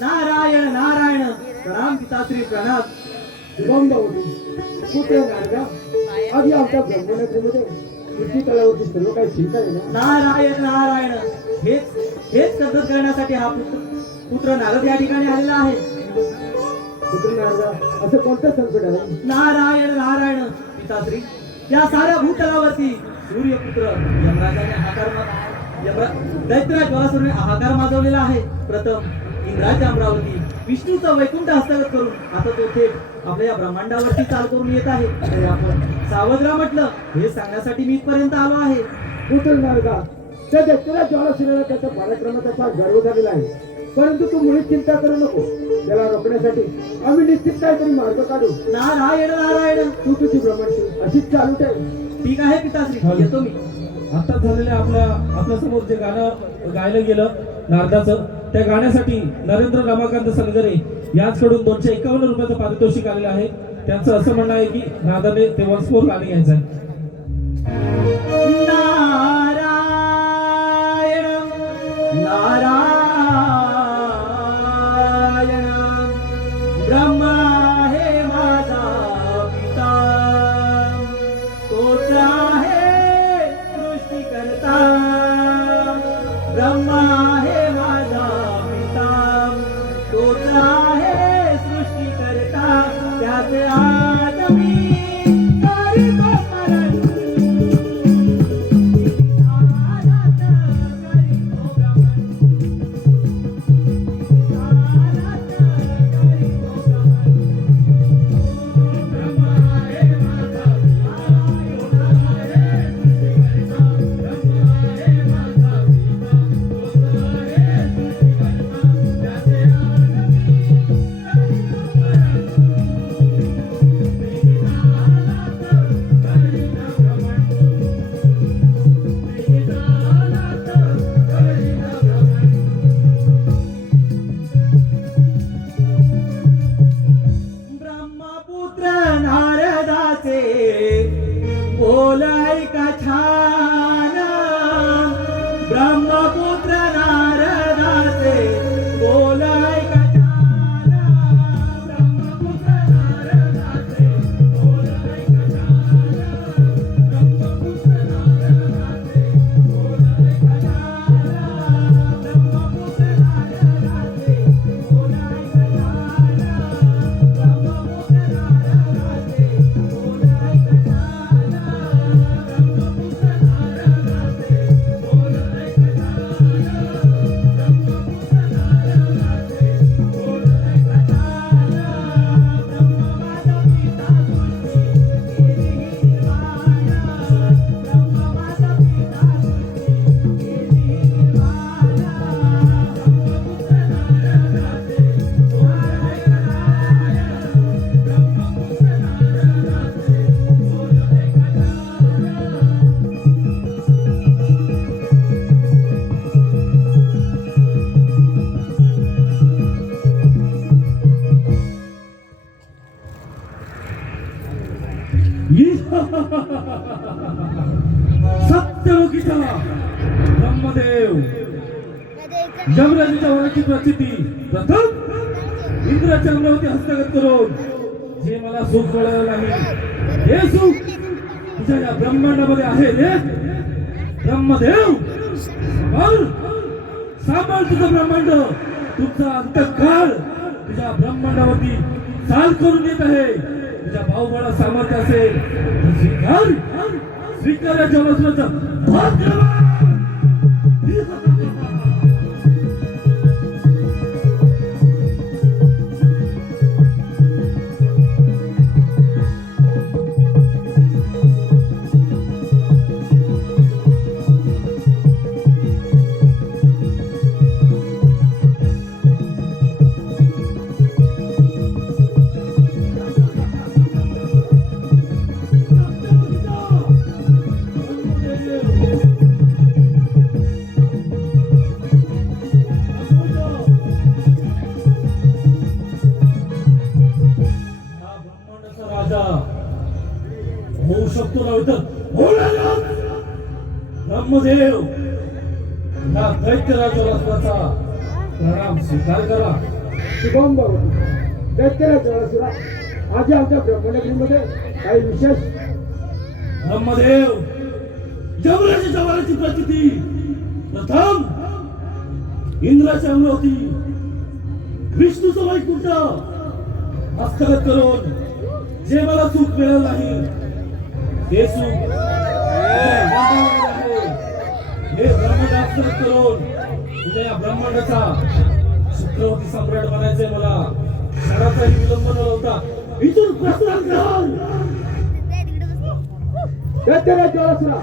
नारायण नारायण. प्रणाम पिताश्री प्रणाम. शुभम भाऊ कुठे नारदा आधी आमच्या ब्रह्मनगरीमध्ये कृषी तलावरती सर्व काही ठीक आहे ना? नारायण नारायण. हेच हेच कर्तव्य करण्यासाठी हा पुत्र नारद या ठिकाणी आलेला आहे. पुत्र नारदा असं कोणतं संकट आहे? नारायण नारायण. पिताश्री या साऱ्या भूतलावरती सूर्यपुत्र यमराजाने दैत्यराज ज्वालासुराने हाहाकार माजवलेला आहे. प्रथम इंद्राच्या अमरावती विष्णूचा वैकुंठ हस्तगत करून आता तो थेट आपल्या या ब्रह्मांडावरती चाल करून येत आहे. तरी आपण सावधरा म्हटलं हे सांगण्यासाठी मी इथपर्यंत आलो आहे. पुत्र नारदा त्या दैत्याला ज्वालासुराला त्याच्या पराक्रमाचा फार गर्व झालेला आहे. परंतु तू मुळीच चिंता करू नको. त्याला रोखण्यासाठी आम्ही निश्चित काहीतरी मार्ग काढू. नारायण नारायण. तू तुझी भ्रमणशी अशीच चालू ठेव. ठीक आहे पिताश्री येतो मी. आता झालेल्या आपल्या समोर जे गाणं गायलं गेलं नारदाचं, त्या गाण्यासाठी नरेंद्र रमाकांत सलगरे याचकडून 251 रुपयाचं पारितोषिक आलेलं आहे. त्यांचं असं म्हणणं आहे की नारदाने ते वन्समोर गाणं घ्यायचं आहे. नारायण नारायण. ब्रह्मा हे माझा पिता, तोच आहे सृष्टी करता. ब्रह्मा हे माझा पिता, तोच आहे सृष्टी करता. त्याचे आज मी करीत स्मरण. ब्रह्मपुत्र नारदाचे बोल ऐका छान. ब्रह्मपुत्र नारदाचे बोल ऐका छान. ब्रह्मपुत्र नारदाचे बोल ऐका छान. ब्रह्मपुत्र नारदाचे बोल ऐका छान. ब्रह्मपुत्र नारदाचे बोल ऐका छान. सत्यमुखीचा ब्रह्मदेव यमराजाच्या वराची प्रचिती प्रथम इंद्राच्या अमरावती हस्तगत करून जे मला सुख मिळालं नाही हे सुख तुझ्या या ब्रह्मांडामध्ये आहे रे ब्रह्मदेव. सांभाळ तुझं ब्रह्मांड. तुझा अंतकाळ तुझ्या ब्रह्मांडावरती चाल करून येत आहे. तुझ्या भाऊबळा सामर्थ्य असेल स्वीकार स्वीकार या ज्वालासुराचा भाग घ्यावा. होऊ शकतो नव्हतं ब्रह्मदेव. दैत्यराज जलासुराचा प्रणाम स्वीकार करा. शुभम भवतु. दैत्यराज जलासुरा, आज आमच्या ब्रह्मनगरीमध्ये काही विशेष ब्रह्मदेव जमराच्या जवाराची प्रचिती प्रथम इंद्राच्या अंगावरती विष्णूचं वैकुंठ हस्तगत करून जे मला सुख मिळालं नाही ते सुख हे ब्रह्मांड हस्तगत करून तुझ्या या ब्रह्मांडाचा चक्रवर्ती सम्राट बनायचंय मला. क्षणाचाही विलंब न लावता इथून प्रस्थान कर. दैत्यराज जलासुरा,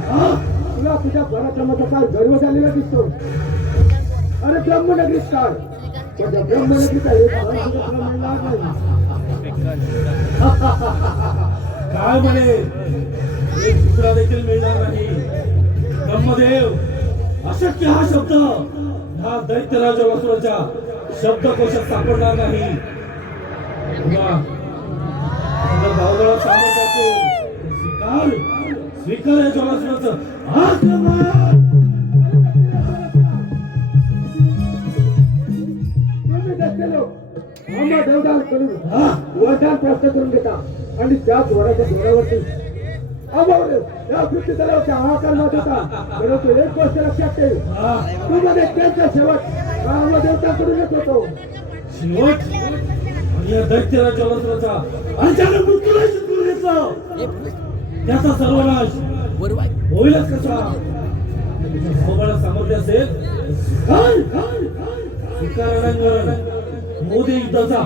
तुला तुझ्या पराक्रमाचा फार गर्व झालेला दिसतो. अरे ब्रह्मनगरीत काय, तुझ्या ब्रह्मनगरीचा एक भाग सुद्धा तुला मिळणार नाही. काय म्हणे एक तुकडा देखील मिळणार नाही. ब्रह्मदेव, अशक्य हा शब्द हा दैत्यराज जलासुराच्या शब्दकोशात सापडणार नाही. तुला भावगळा सामर्थ्याचे स्वीकार स्वीकार या जलासुराचं आक्रमण. तुम्ही दसते लोक आम्हा देवदान करून वरदान प्राप्त करून घेता आणि त्याच वराच्या जोरावरती अमोल या पृथ्वी तलावाच्या हाहाकार मात होता. परंतु एक गोष्ट लक्षात ठेव, तू मध्ये त्यांचा शेवट आम्हा देवतांकडूनच होतो. शेवट आणि या दैत्यराज जलासुराचा अचानक मृत्यूला शिकून घेतला त्याचा सर्वनाश होईलच कसा. तुझ्या भावबळात सामर्थ्य असेल स्वीकार रणांगण मोदी युद्धाचा.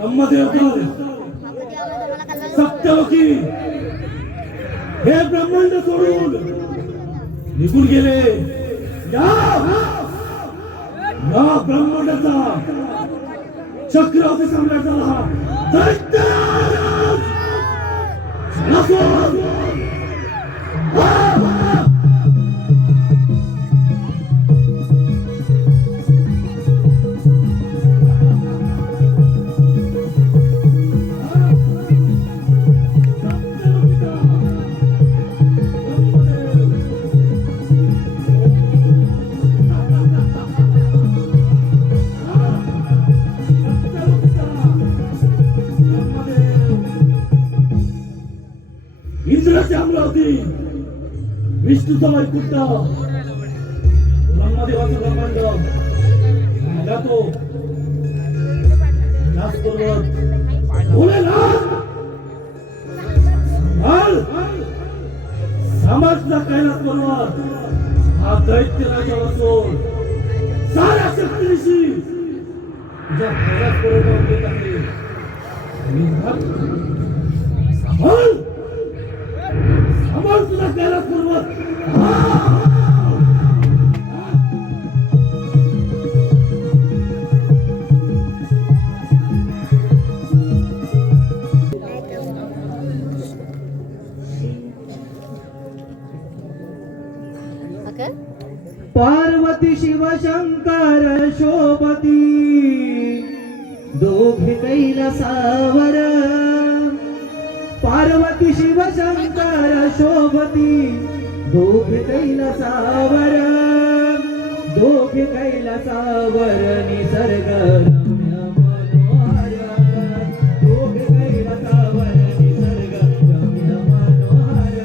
ब्रह्मदेवता सत्यवती हे ब्रह्मांड सोडून निघून गेले. या ब्रह्मांडाचा चक्रवर्ती सम्राट झाला दैत्यराज जलासुर. इंद्राच्या अमरावती विष्णूचा वैकुंठ ब्रह्मदेवाचं ब्रह्मांड माझा तो समाजचा कैलास पर्वत हा दैत्यराज जलासुर साऱ्या शक्तीनिशी तुझ्या कैलास पर्वतावर येत आहे. सांभाळ तुझा कैलास पर्वत. पार्वती शिव शंकर शोभती दोघे कैलासावर. पार्वती शिव शंकर शोभती दोघे कैलासावर. दोघे कैलासावर निसर्ग रम्य मनोहर. दोघे कैलासावर निसर्ग रम्य मनोहर.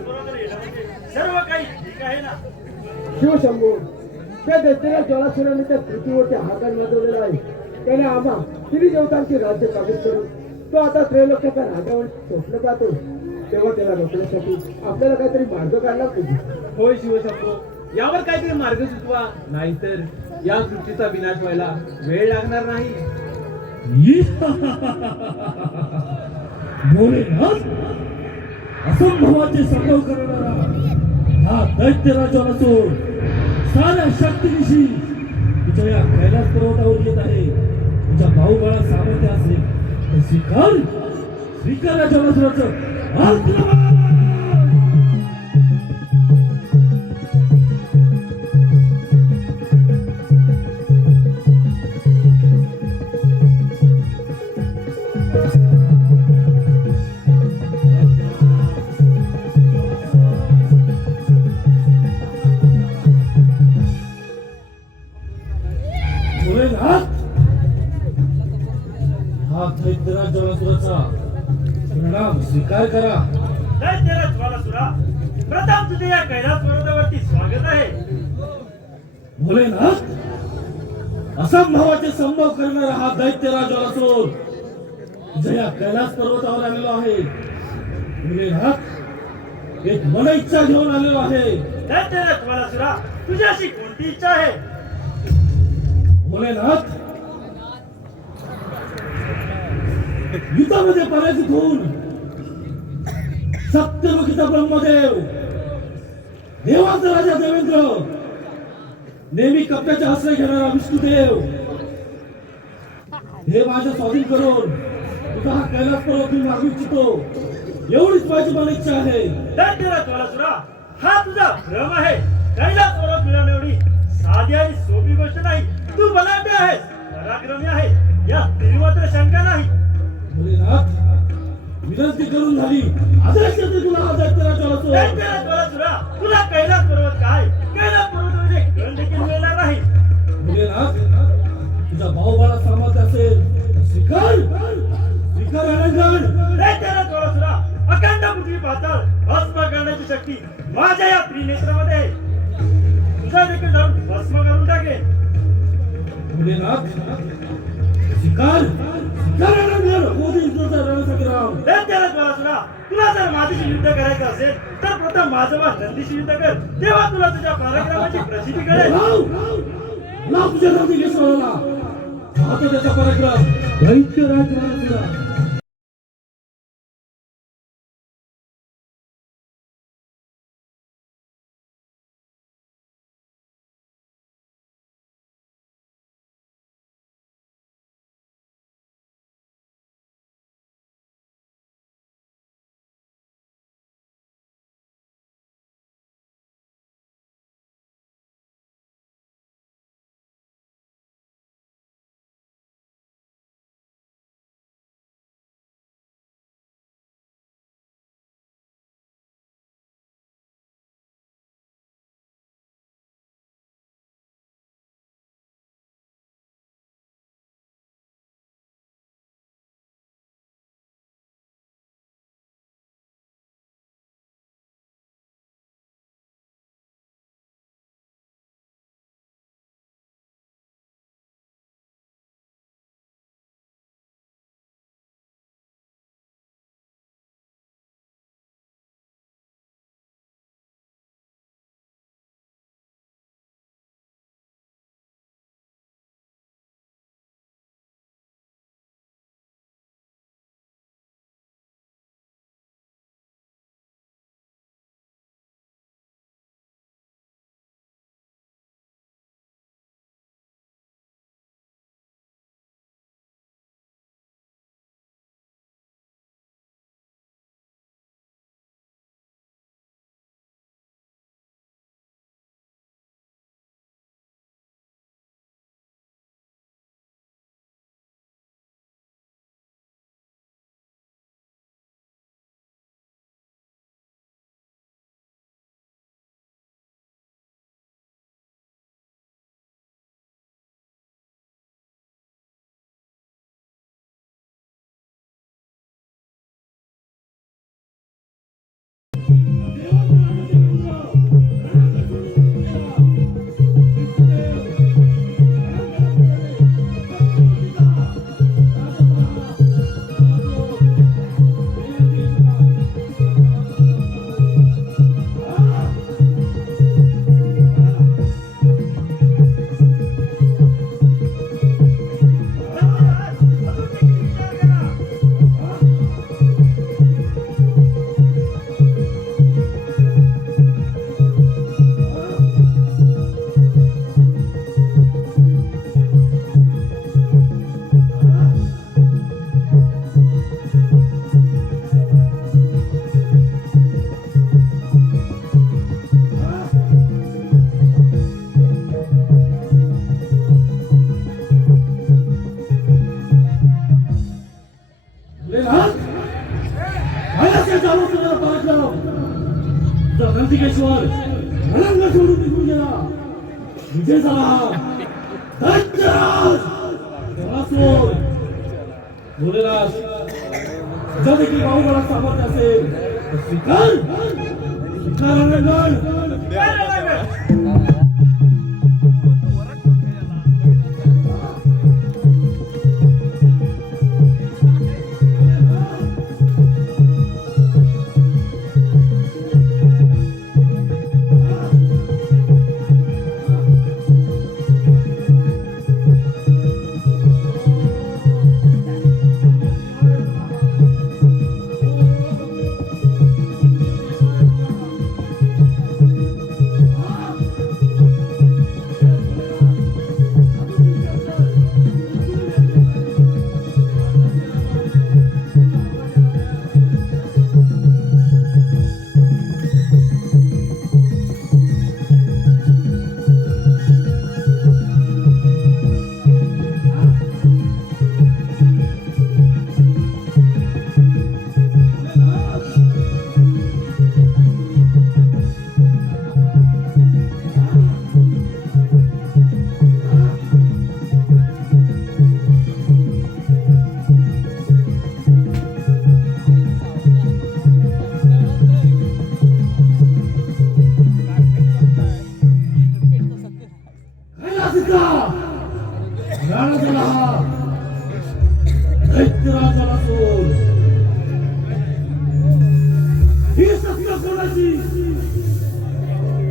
कैलास बरोबर येणं म्हणजे सर्व काही ठीक आहे ना? शिवशंभू त्या दैत्याला ज्वालासुराने त्या पृथ्वीवरती हातात वाजवलेला आहे. त्याने आम्हा त्रिदेवतांची राज्य काबीज करून तो आता त्रैलोक्याचा राजावर झोपला जातो. तेव्हा त्याला रोखण्यासाठी आपल्याला काहीतरी मार्ग काढला पाहिजे. होय शिवशंभो, यावर काहीतरी मार्ग सुचवा, नाहीतर या सृष्टीचा विनाश व्हायला वेळ लागणार नाही. भोलेनाथ, असंभवाचे संभव करणारा हा दैत्य राजा नसून साऱ्या शक्तीनिशी तुझ्या या कैलास पर्वतावर येत आहे. तुझ्या भाऊबळात सामर्थ्य असेल तर स्वीकार स्वीकार या जनासुराचं आक्रमण. भोलेनाथ, हा दैत्यराज जनासुराचा परिणाम स्वीकार करा. दैत्यराज ज्वालासुरा, प्रथम तुझे या कैलास पर्वतावरती स्वागत आहे. भोलेनाथ, असंभवाचे संभव करणारा हा दैत्यराज जनासुर तुझ्या या कैलास पर्वतावर आलेलो आहे. भोलेनाथ, एक मन इच्छा घेऊन आलेलो आहे. दैत्यराज ज्वालासुरा, तुझ्याशी कोणती इच्छा आहे? भोलेनाथ, युद्धामध्ये पराजित होऊन सत्यमुखीचा ब्रह्मदेव, देवाचा राजा देवेंद्र, नेहमी कप्प्याचे आश्रय घेणारा विष्णुदेव हे माझ्या स्वाधीन करून तुझा हा कैलास पर्वत मी मागू इच्छितो. एवढीच माझी मन इच्छा आहे. दैत्यराज ज्वालासुरा, हा तुझा भ्रम आहे. कैलास पर्वत मिळवणे एवढी साधी आणि सोपी गोष्ट नाही. तू बलाढ्य आहेस, पराक्रमी आहे, या मात्र शंका नाही. भोलेनाथ, विनंती करून झाली. आदेश देते तुला हा दैत्यराज जनासुर. दैत्यराज ज्वालासुरा, तुला कैलास पर्वत काय, कैलास पर्वत म्हणजे कण देखील मिळणार नाही. भोलेनाथ, तुझ्या भाऊबाला सामर्थ्य असेल तर स्वीकार स्वीकार आनंदगण. दैत्यराज ज्वालासुरा, अखंड पृथ्वी पाताळ भस्म करण्याची शक्ती माझ्या या त्रिनेत्रामध्ये आहे. तुझा देखील जाऊन भस्म करून टाकेल. भोलेनाथ, स्वीकार स्वीकार आनंदगण. मोदी युद्धाचा रणसंग्राम. दैत्यराज ज्वालासुरा, तुला जर माझ्याशी युद्ध करायचं असेल तर प्रथम माझं वा नंदीशी युद्ध कर. तेव्हा तुला तुझ्या पराक्रमाची प्रसिद्धी कळेल. लाव तुझ्या नंदीकेश्वराला. पाहतो त्याचा पराक्रम. दैत्यराज जनासुर. चालू सगळं पाहतो नंदिकेश्वर रंग सोडून निघून गेला. विजय झाला. दैत्यराज जरासंध बोलेलास तुझा देखील बाहुबळात सामर्थ्य असेल तर स्वीकार स्वीकार रणांगण.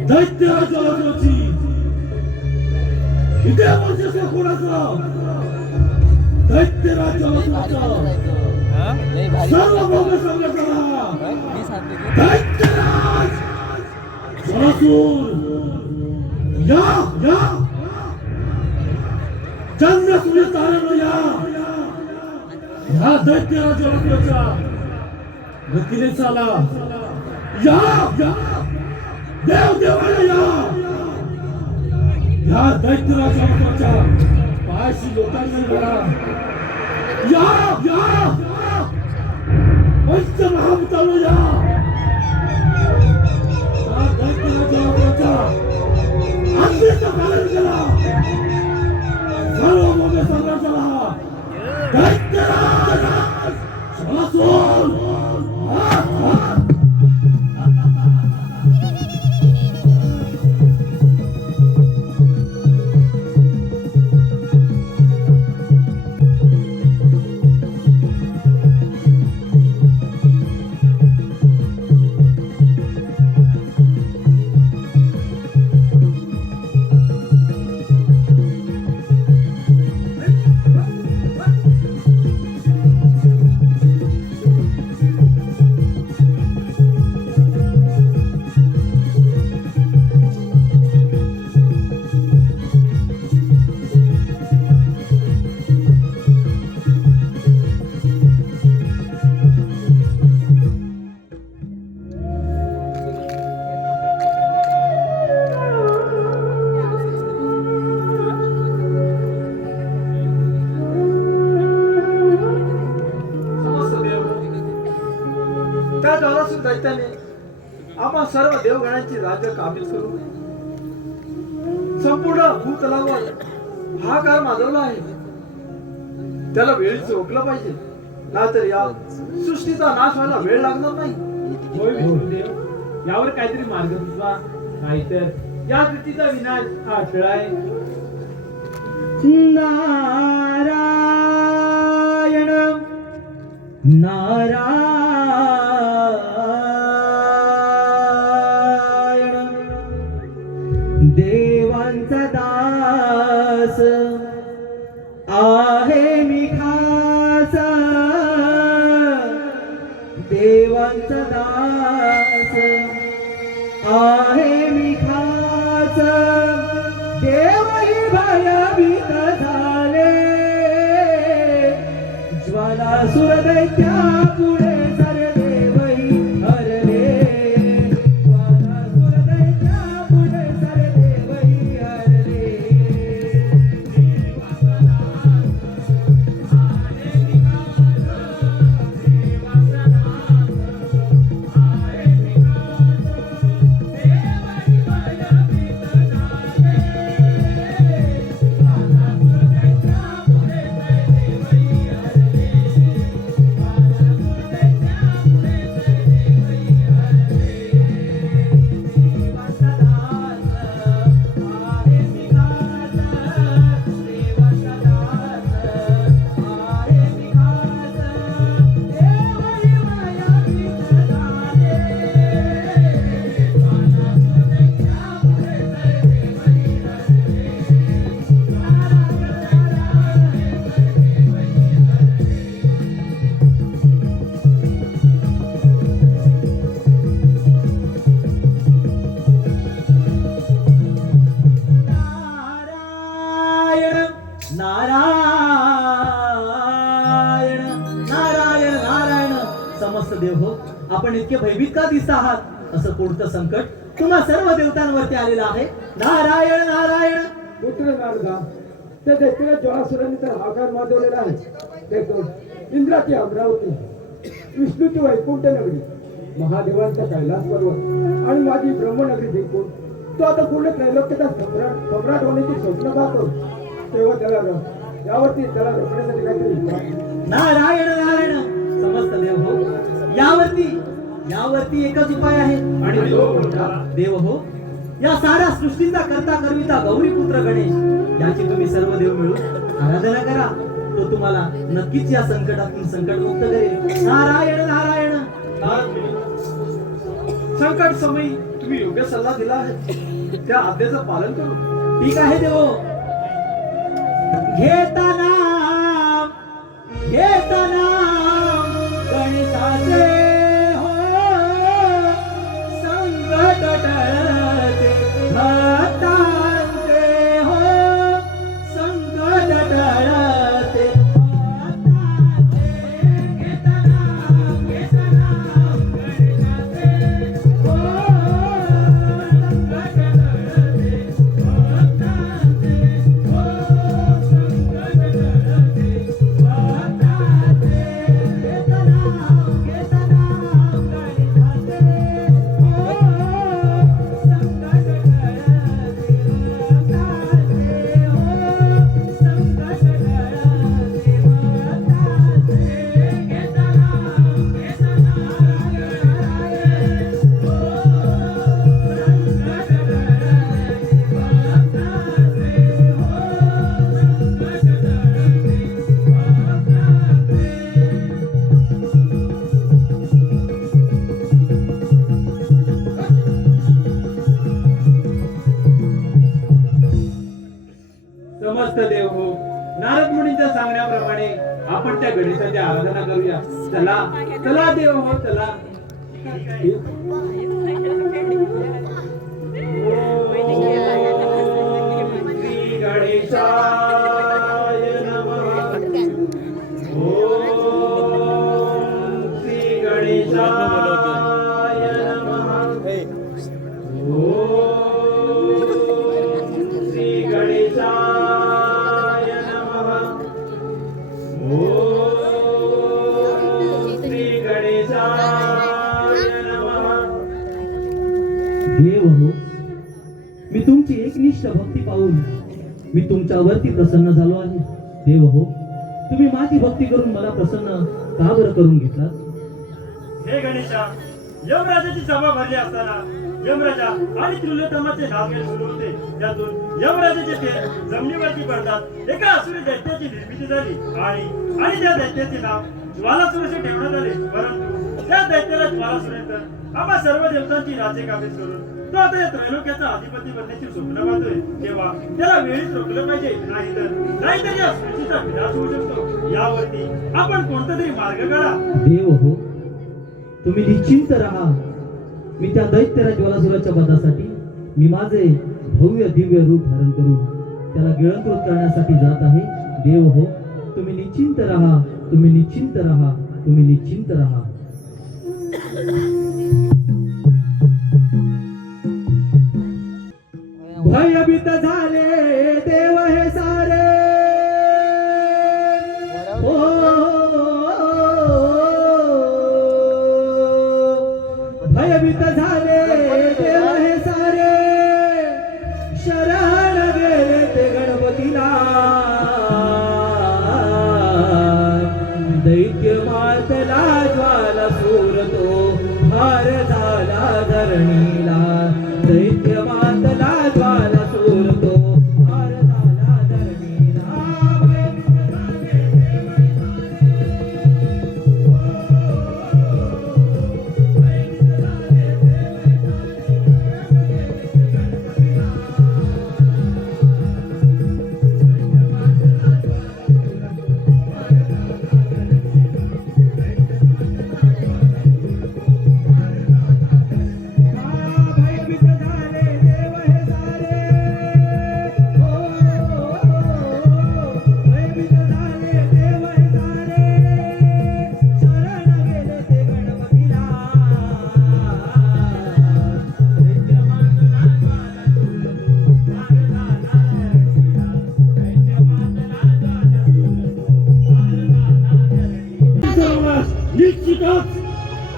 दैत्यराज जलासुराची इथे वर्चस्व कोणाचं? दैत्यराज जलासुराचं सार्वभौम संघटना दैत्यराज जलासुर या या चंद्र सूर्य ताऱ्यानो या दैत्यराज जलासुराच्या गतीने चाला. या या देव देवाला या दैत्यराज जलासुराच्या पायाशी लोटांगण घाला. या पंचमहाभूतानो या दैत्यराज जलासुराच्या अंतिम पालन केला. सार्वभौम संघर्षाला दैत्यराज जलासुर. त्या जलासुर दैत्याने आम्हा सर्व देवगणांची राज्य काबीज करून संपूर्ण भूतलावर हाहाकार माजवला आहे. त्याला वेळीच रोखलं पाहिजे, नाहीतर या सृष्टीचा नाश व्हायला वेळ लागणार नाही. होय विष्णुदेव, यावर काहीतरी मार्ग सुचवा, नाहीतर या सृष्टीचा विनाश हा अटळ आहे. नारायण नारायण देवांचा दास आहे मी खास. देवांचा दास आहे मी खास. देवही भयभीत झाले. ज्वालासुर दैत्या पुढे सर्व देवही हरले. ज्वालासुर दैत्या पुढे सर्व देवही हरले. देवांचा नाथ आहे मी खास. देवांचा नाथ समस्त देव हो, आपण इतके भयभीत का दिसत आहात? असं कोणतं संकट तुम्हा सर्व देवतांवरती आलेलं आहे? नारायण नारायण. पुत्र नारदा, त्या दैत्याला ज्वालासुरांनी तर आकार माजवलेला आहे. ते तो इंद्राची अमरावती, विष्णूची वैकुंठ नगरी, महादेवांचा कैलास पर्वत आणि माझी ब्रह्मनगरी जिंकून तो आता पूर्ण त्रैलोक्याचा सम्राट होण्याची स्वप्न पाहतो. तेव्हा यावरती त्याला रोखण्यासाठी काहीतरी नारायण नारायण. समस्त देव हो, यावरती एकच उपाय आहे. आणि तो कोणता? देव हो, या साऱ्या सृष्टीचा करता करविता गौरी पुत्र गणेश याची तुम्ही सर्व देव मिळून आराधना करा. तो तुम्हाला नक्कीच या संकटातून संकटमुक्त करेल. नारायण नारायण. संकट समयी तुम्ही योग्य सल्ला दिला आहे, त्या आज्ञेचं पालन करू. ठीक आहे देव. घेताना गणेशाचे हो, संकट टळते भक्तांचे हो, संकट टळते भक्तांचे. घेताना गणेशाचे हो, संकट टळते भक्तांचे हो, संकट टळते भक्तांचे. घेताना समस्त देव हो, नारद मुनींच्या सांगण्याप्रमाणे आपण त्या गणेशाची आराधना करूया. चला चला देव हो, चला. ओम श्री गणेशाय नमः. ओम श्री गणेशाय नमः. ओम श्री गणेशाय नमः. ओम श्री गणेशाय नमः. देव हो, मी तुमची एकनिष्ठ भक्ती पाहून मी तुमच्यावरती प्रसन्न झालो आहे. देव हो, तुम्ही माझी भक्ती करून मला प्रसन्न का बरं करून घेतलात? हे गणेशा, यमराजाची सभा भरली असताना यमराजा आणि त्रिलोत्तमाचे नागेल सुरू होते. त्यातून यमराजाचे ते जमिनीवरती पडतात. एका असुरी दैत्याची निर्मिती झाली आणि त्या दैत्याचे नाव ज्वालासुर असे ठेवण्यात आले. परंतु त्या दैत्याला ज्वालासुरेंतर आम्हा सर्व देवतांची राज्य काबीज करून तो आता या त्रैलोक्याचा अधिपती बनण्याची स्वप्न पाहतोय. तेव्हा त्याला वेळीच रोखलं पाहिजे, नाहीतर या सृष्टीचा विनाश होऊ शकतो. यावरती आपण कोणता तरी मार्ग काढा. देव हो, तुम्ही निश्चिंत राहा. मी त्या दैत्य ज्वालासुराच्या वधासाठी मी माझे भव्य दिव्य रूप धारण करून त्याला गिळंकृत करण्यासाठी जात आहे. देव हो, तुम्ही निश्चिंत राहा, तुम्ही निश्चिंत राहा, तुम्ही निश्चिंत राहा. भयभीत झाले देव हे सारे हो, भयभीत झाले देव हे सारे, शरण गेले ते गणपतीला. दैत्य मातला ज्वालासूर तो भार झाला धरणीला. दैत्य मातला ज्वालासूर तो भार झाला धरणीला.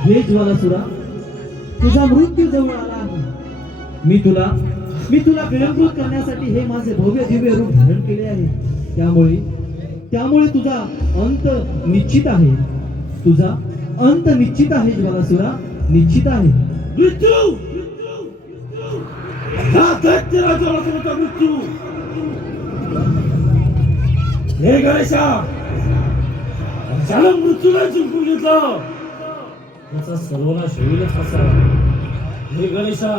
हे ज्वालासुरा, तुझा मृत्यू जवळ आला आहे. मी तुला गिळंकृत करण्यासाठी हे माझे भव्य दिव्य रूप धारण केले आहे. त्यामुळे तुझा अंत निश्चित आहे. तुझा अंत निश्चित आहे ज्वालासुरा, निश्चित आहे. मृत्यू हा दैत्यराजाचा मृत्यू. हे गणेशा, ज्याला मृत्यूला जिंकून घेतलं त्याचा सर्वनाश होईलच कसा. हे गणेशा,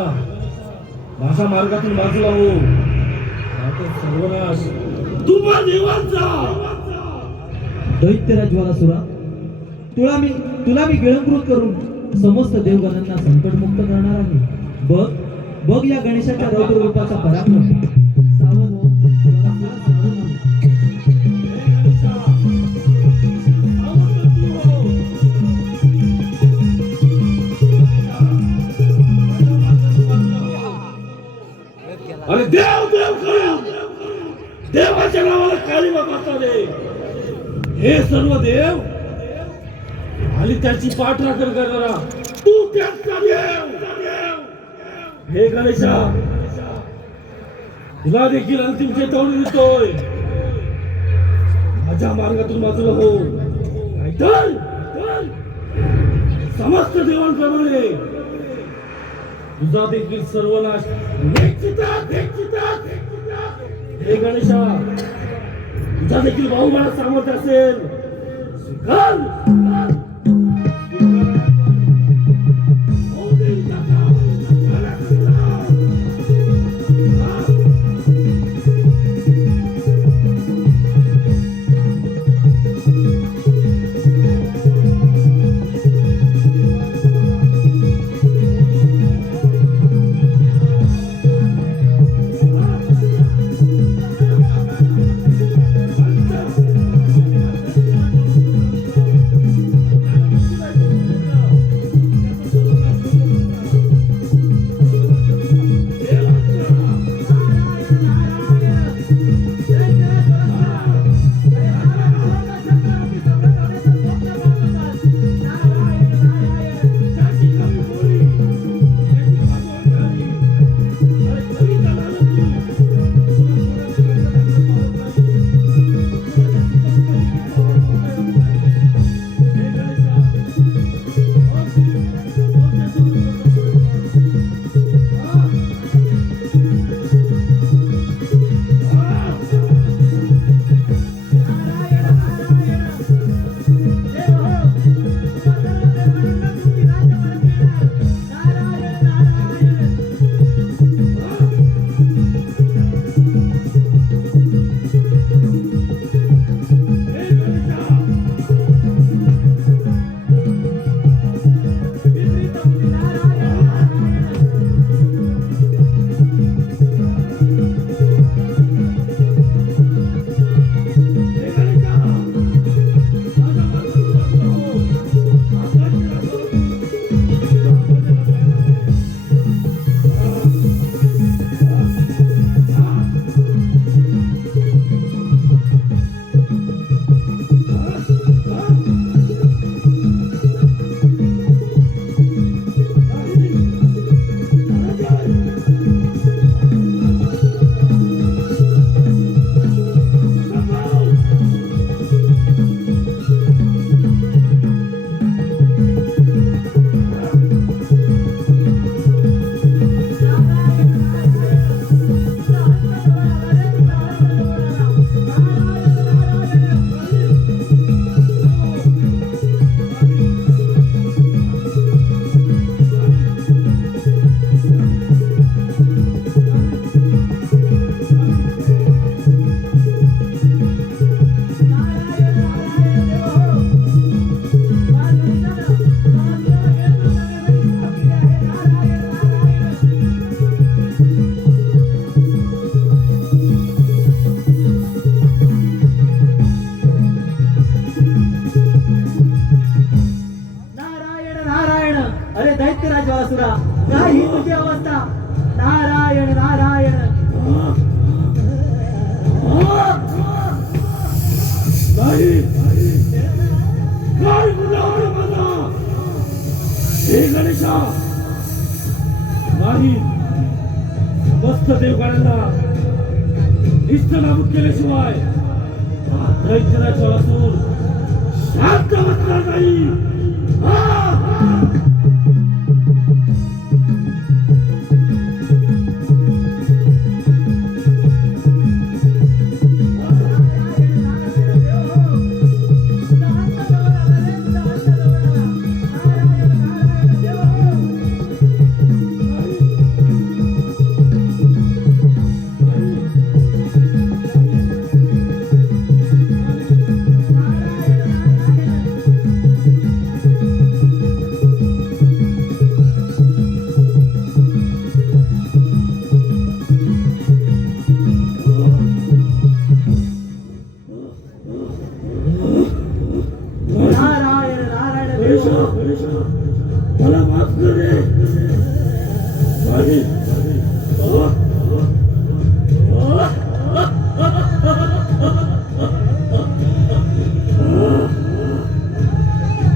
माझ्या मार्गातून बाजूला हो, नाहीतर सर्वनाश तुम्हा देवांचा. दैत्यराज ज्वालासुरा, तुला मी गिळंकृत करून समस्त देवगणांना संकटमुक्त करणार आहे. बघ या गणेशाच्या रौद्र रूपाचा पराक्रम. सावध हो, ज्वालासुरा, सावध हो. अरे देव देव करा, देवाच्या नावाला काळीमा करता दे. हे सर्व देव आणि त्याची पाठराखण करणारा तू त्यांचा देव. हे गणेशा, तुला देखील अंतिम चेतावणी देतोय, माझ्या मार्गातून बाजूला हो, नाहीतर समस्त देवांप्रमाणे तुझा देखील सर्वनाश निश्चितच. हे गणेशा, तुझा देखील बाहुबळात सामर्थ्य असेल, स्वीकार. ज्वालासुरा, काय ही तुझी अवस्था? नारायण नारायण. नाही काय गुन्हा आहे माझा? हे गणेशा नाही, मस्त देवगणांना निष्ठ नाबूद केल्याशिवाय दैत्याच्या वासून शांत बसणार नाही. मला माफ कर रे.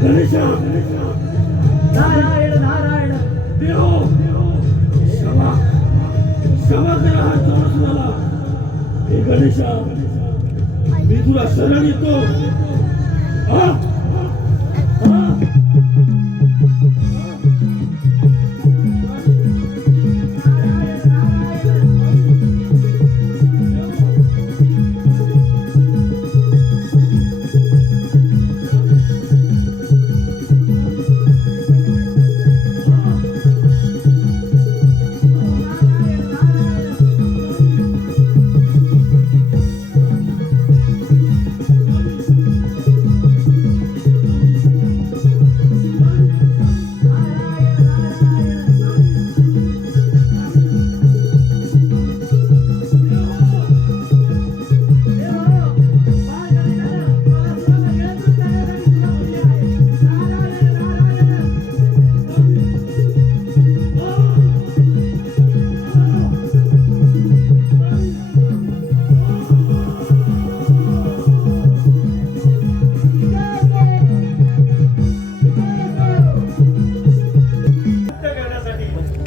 गणेशा नारायण नारायण देव क्षमा क्षमा करा. हा त्रास मला. हे गणेशा मी तुला शरण येतो.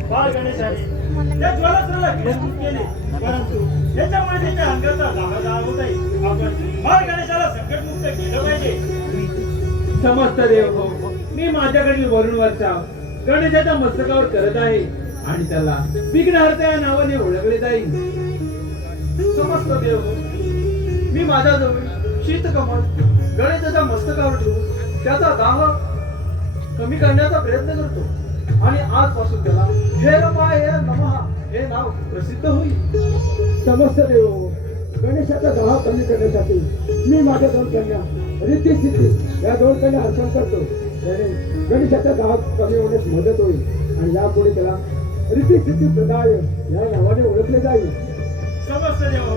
बाळ गणेशाने त्या ज्वालासुराला घेऊन केले, परंतु त्याच्यामुळे त्याच्या अंगाचा दाह होत आहे. आपण बाळ गणेशाला संकटमुक्त केलं पाहिजे. समस्त देव हो, मी माझ्याकडील वरूणवरचा गणेशाच्या मस्तकावर करत आहे आणि त्याला विघ्नहर्ता या नावाने ओळखले जाईल. समस्त देव मी माझ्याजवळ शीतकमळ गणेशाच्या मस्तकावर ठेवून त्याचा दाह कमी करण्याचा प्रयत्न करतो आणि आजपासून त्याला हे रमाय नमः हे नाव प्रसिद्ध होईल. समस्त देव गणेशाचा दाह कमी करण्यासाठी मी माझ्या दोन कन्या रिद्धी सिद्धी या दोन कन्या अर्पण करतो. त्याने गणेशाचा दाह कमी होण्यास मदत होईल आणि यापुढे त्याला रिद्धी सिद्धी प्रदाय या नावाने ओळखले जाईल. समस्त देव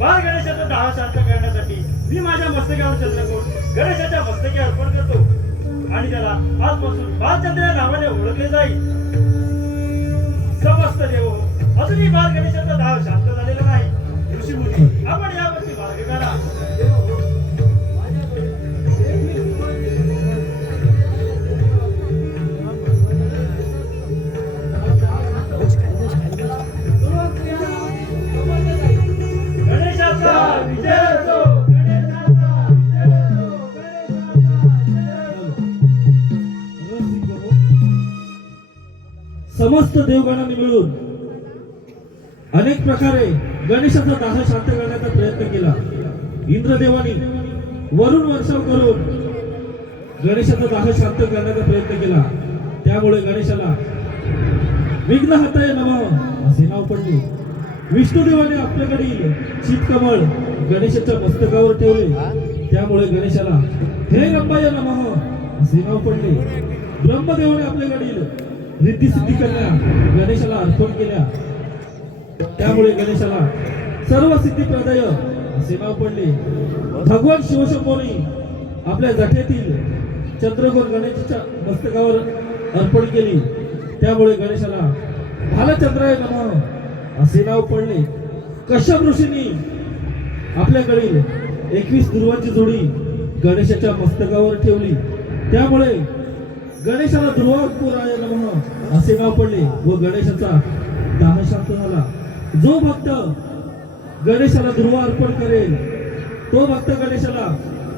बाळ गणेशाचा दाह शांत करण्यासाठी मी माझ्या मस्तकावर चंद्रकोट गणेशाच्या मस्तकी अर्पण करतो आणि त्याला आजपासून बालचंद्र या नावाने ओळखले जाईल. समस्त देव अजूनही बाळ गणेशाचा दाह शांत झालेला नाही. ऋषी मुनी आपण यावरती मार्ग करा. गणेशाचा विजय असो. समस्त देवगणांनी मिळून अनेक प्रकारे गणेशाचा दाह शांत करण्याचा प्रयत्न केला. इंद्रदेवानी वरून वर्षाव करून गणेशाचा दाह शांत करण्याचा प्रयत्न केला. त्यामुळे गणेशाला विघ्नहर्ताय नमः असे नाव पडले. विष्णुदेवाने आपल्याकडील शीतकमळ गणेशाच्या मस्तकावर ठेवले. त्यामुळे गणेशाला हे रंबाय नमः असे नाव पडले. ब्रह्मदेवाने आपल्याकडील रिद्धी सिद्धी कन्या गणेशाला अर्पण केल्या. त्यामुळे गणेशाला सर्व सिद्धी प्रदाय असे नाव पडले. भगवान शिवशंभोनी आपल्या जठेतील चंद्रकोर गणेशाच्या मस्तकावर अर्पण केली. त्यामुळे गणेशाला भालचंद्राय नमः असे नाव पडले. कश्यप ऋषींनी आपल्याकडील 21 दुर्वांची जोडी गणेशाच्या मस्तकावर ठेवली. त्यामुळे गणेशाला ध्रुवापुराय नमः असे नाव पडले व गणेशाचा दाह शांत झाला. जो भक्त गणेशाला ध्रुव अर्पण करेल तो भक्त गणेशाला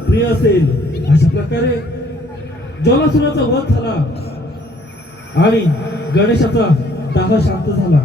प्रिय असेल. अशा प्रकारे ज्वालासुराचा वध झाला आणि गणेशाचा दाह शांत झाला.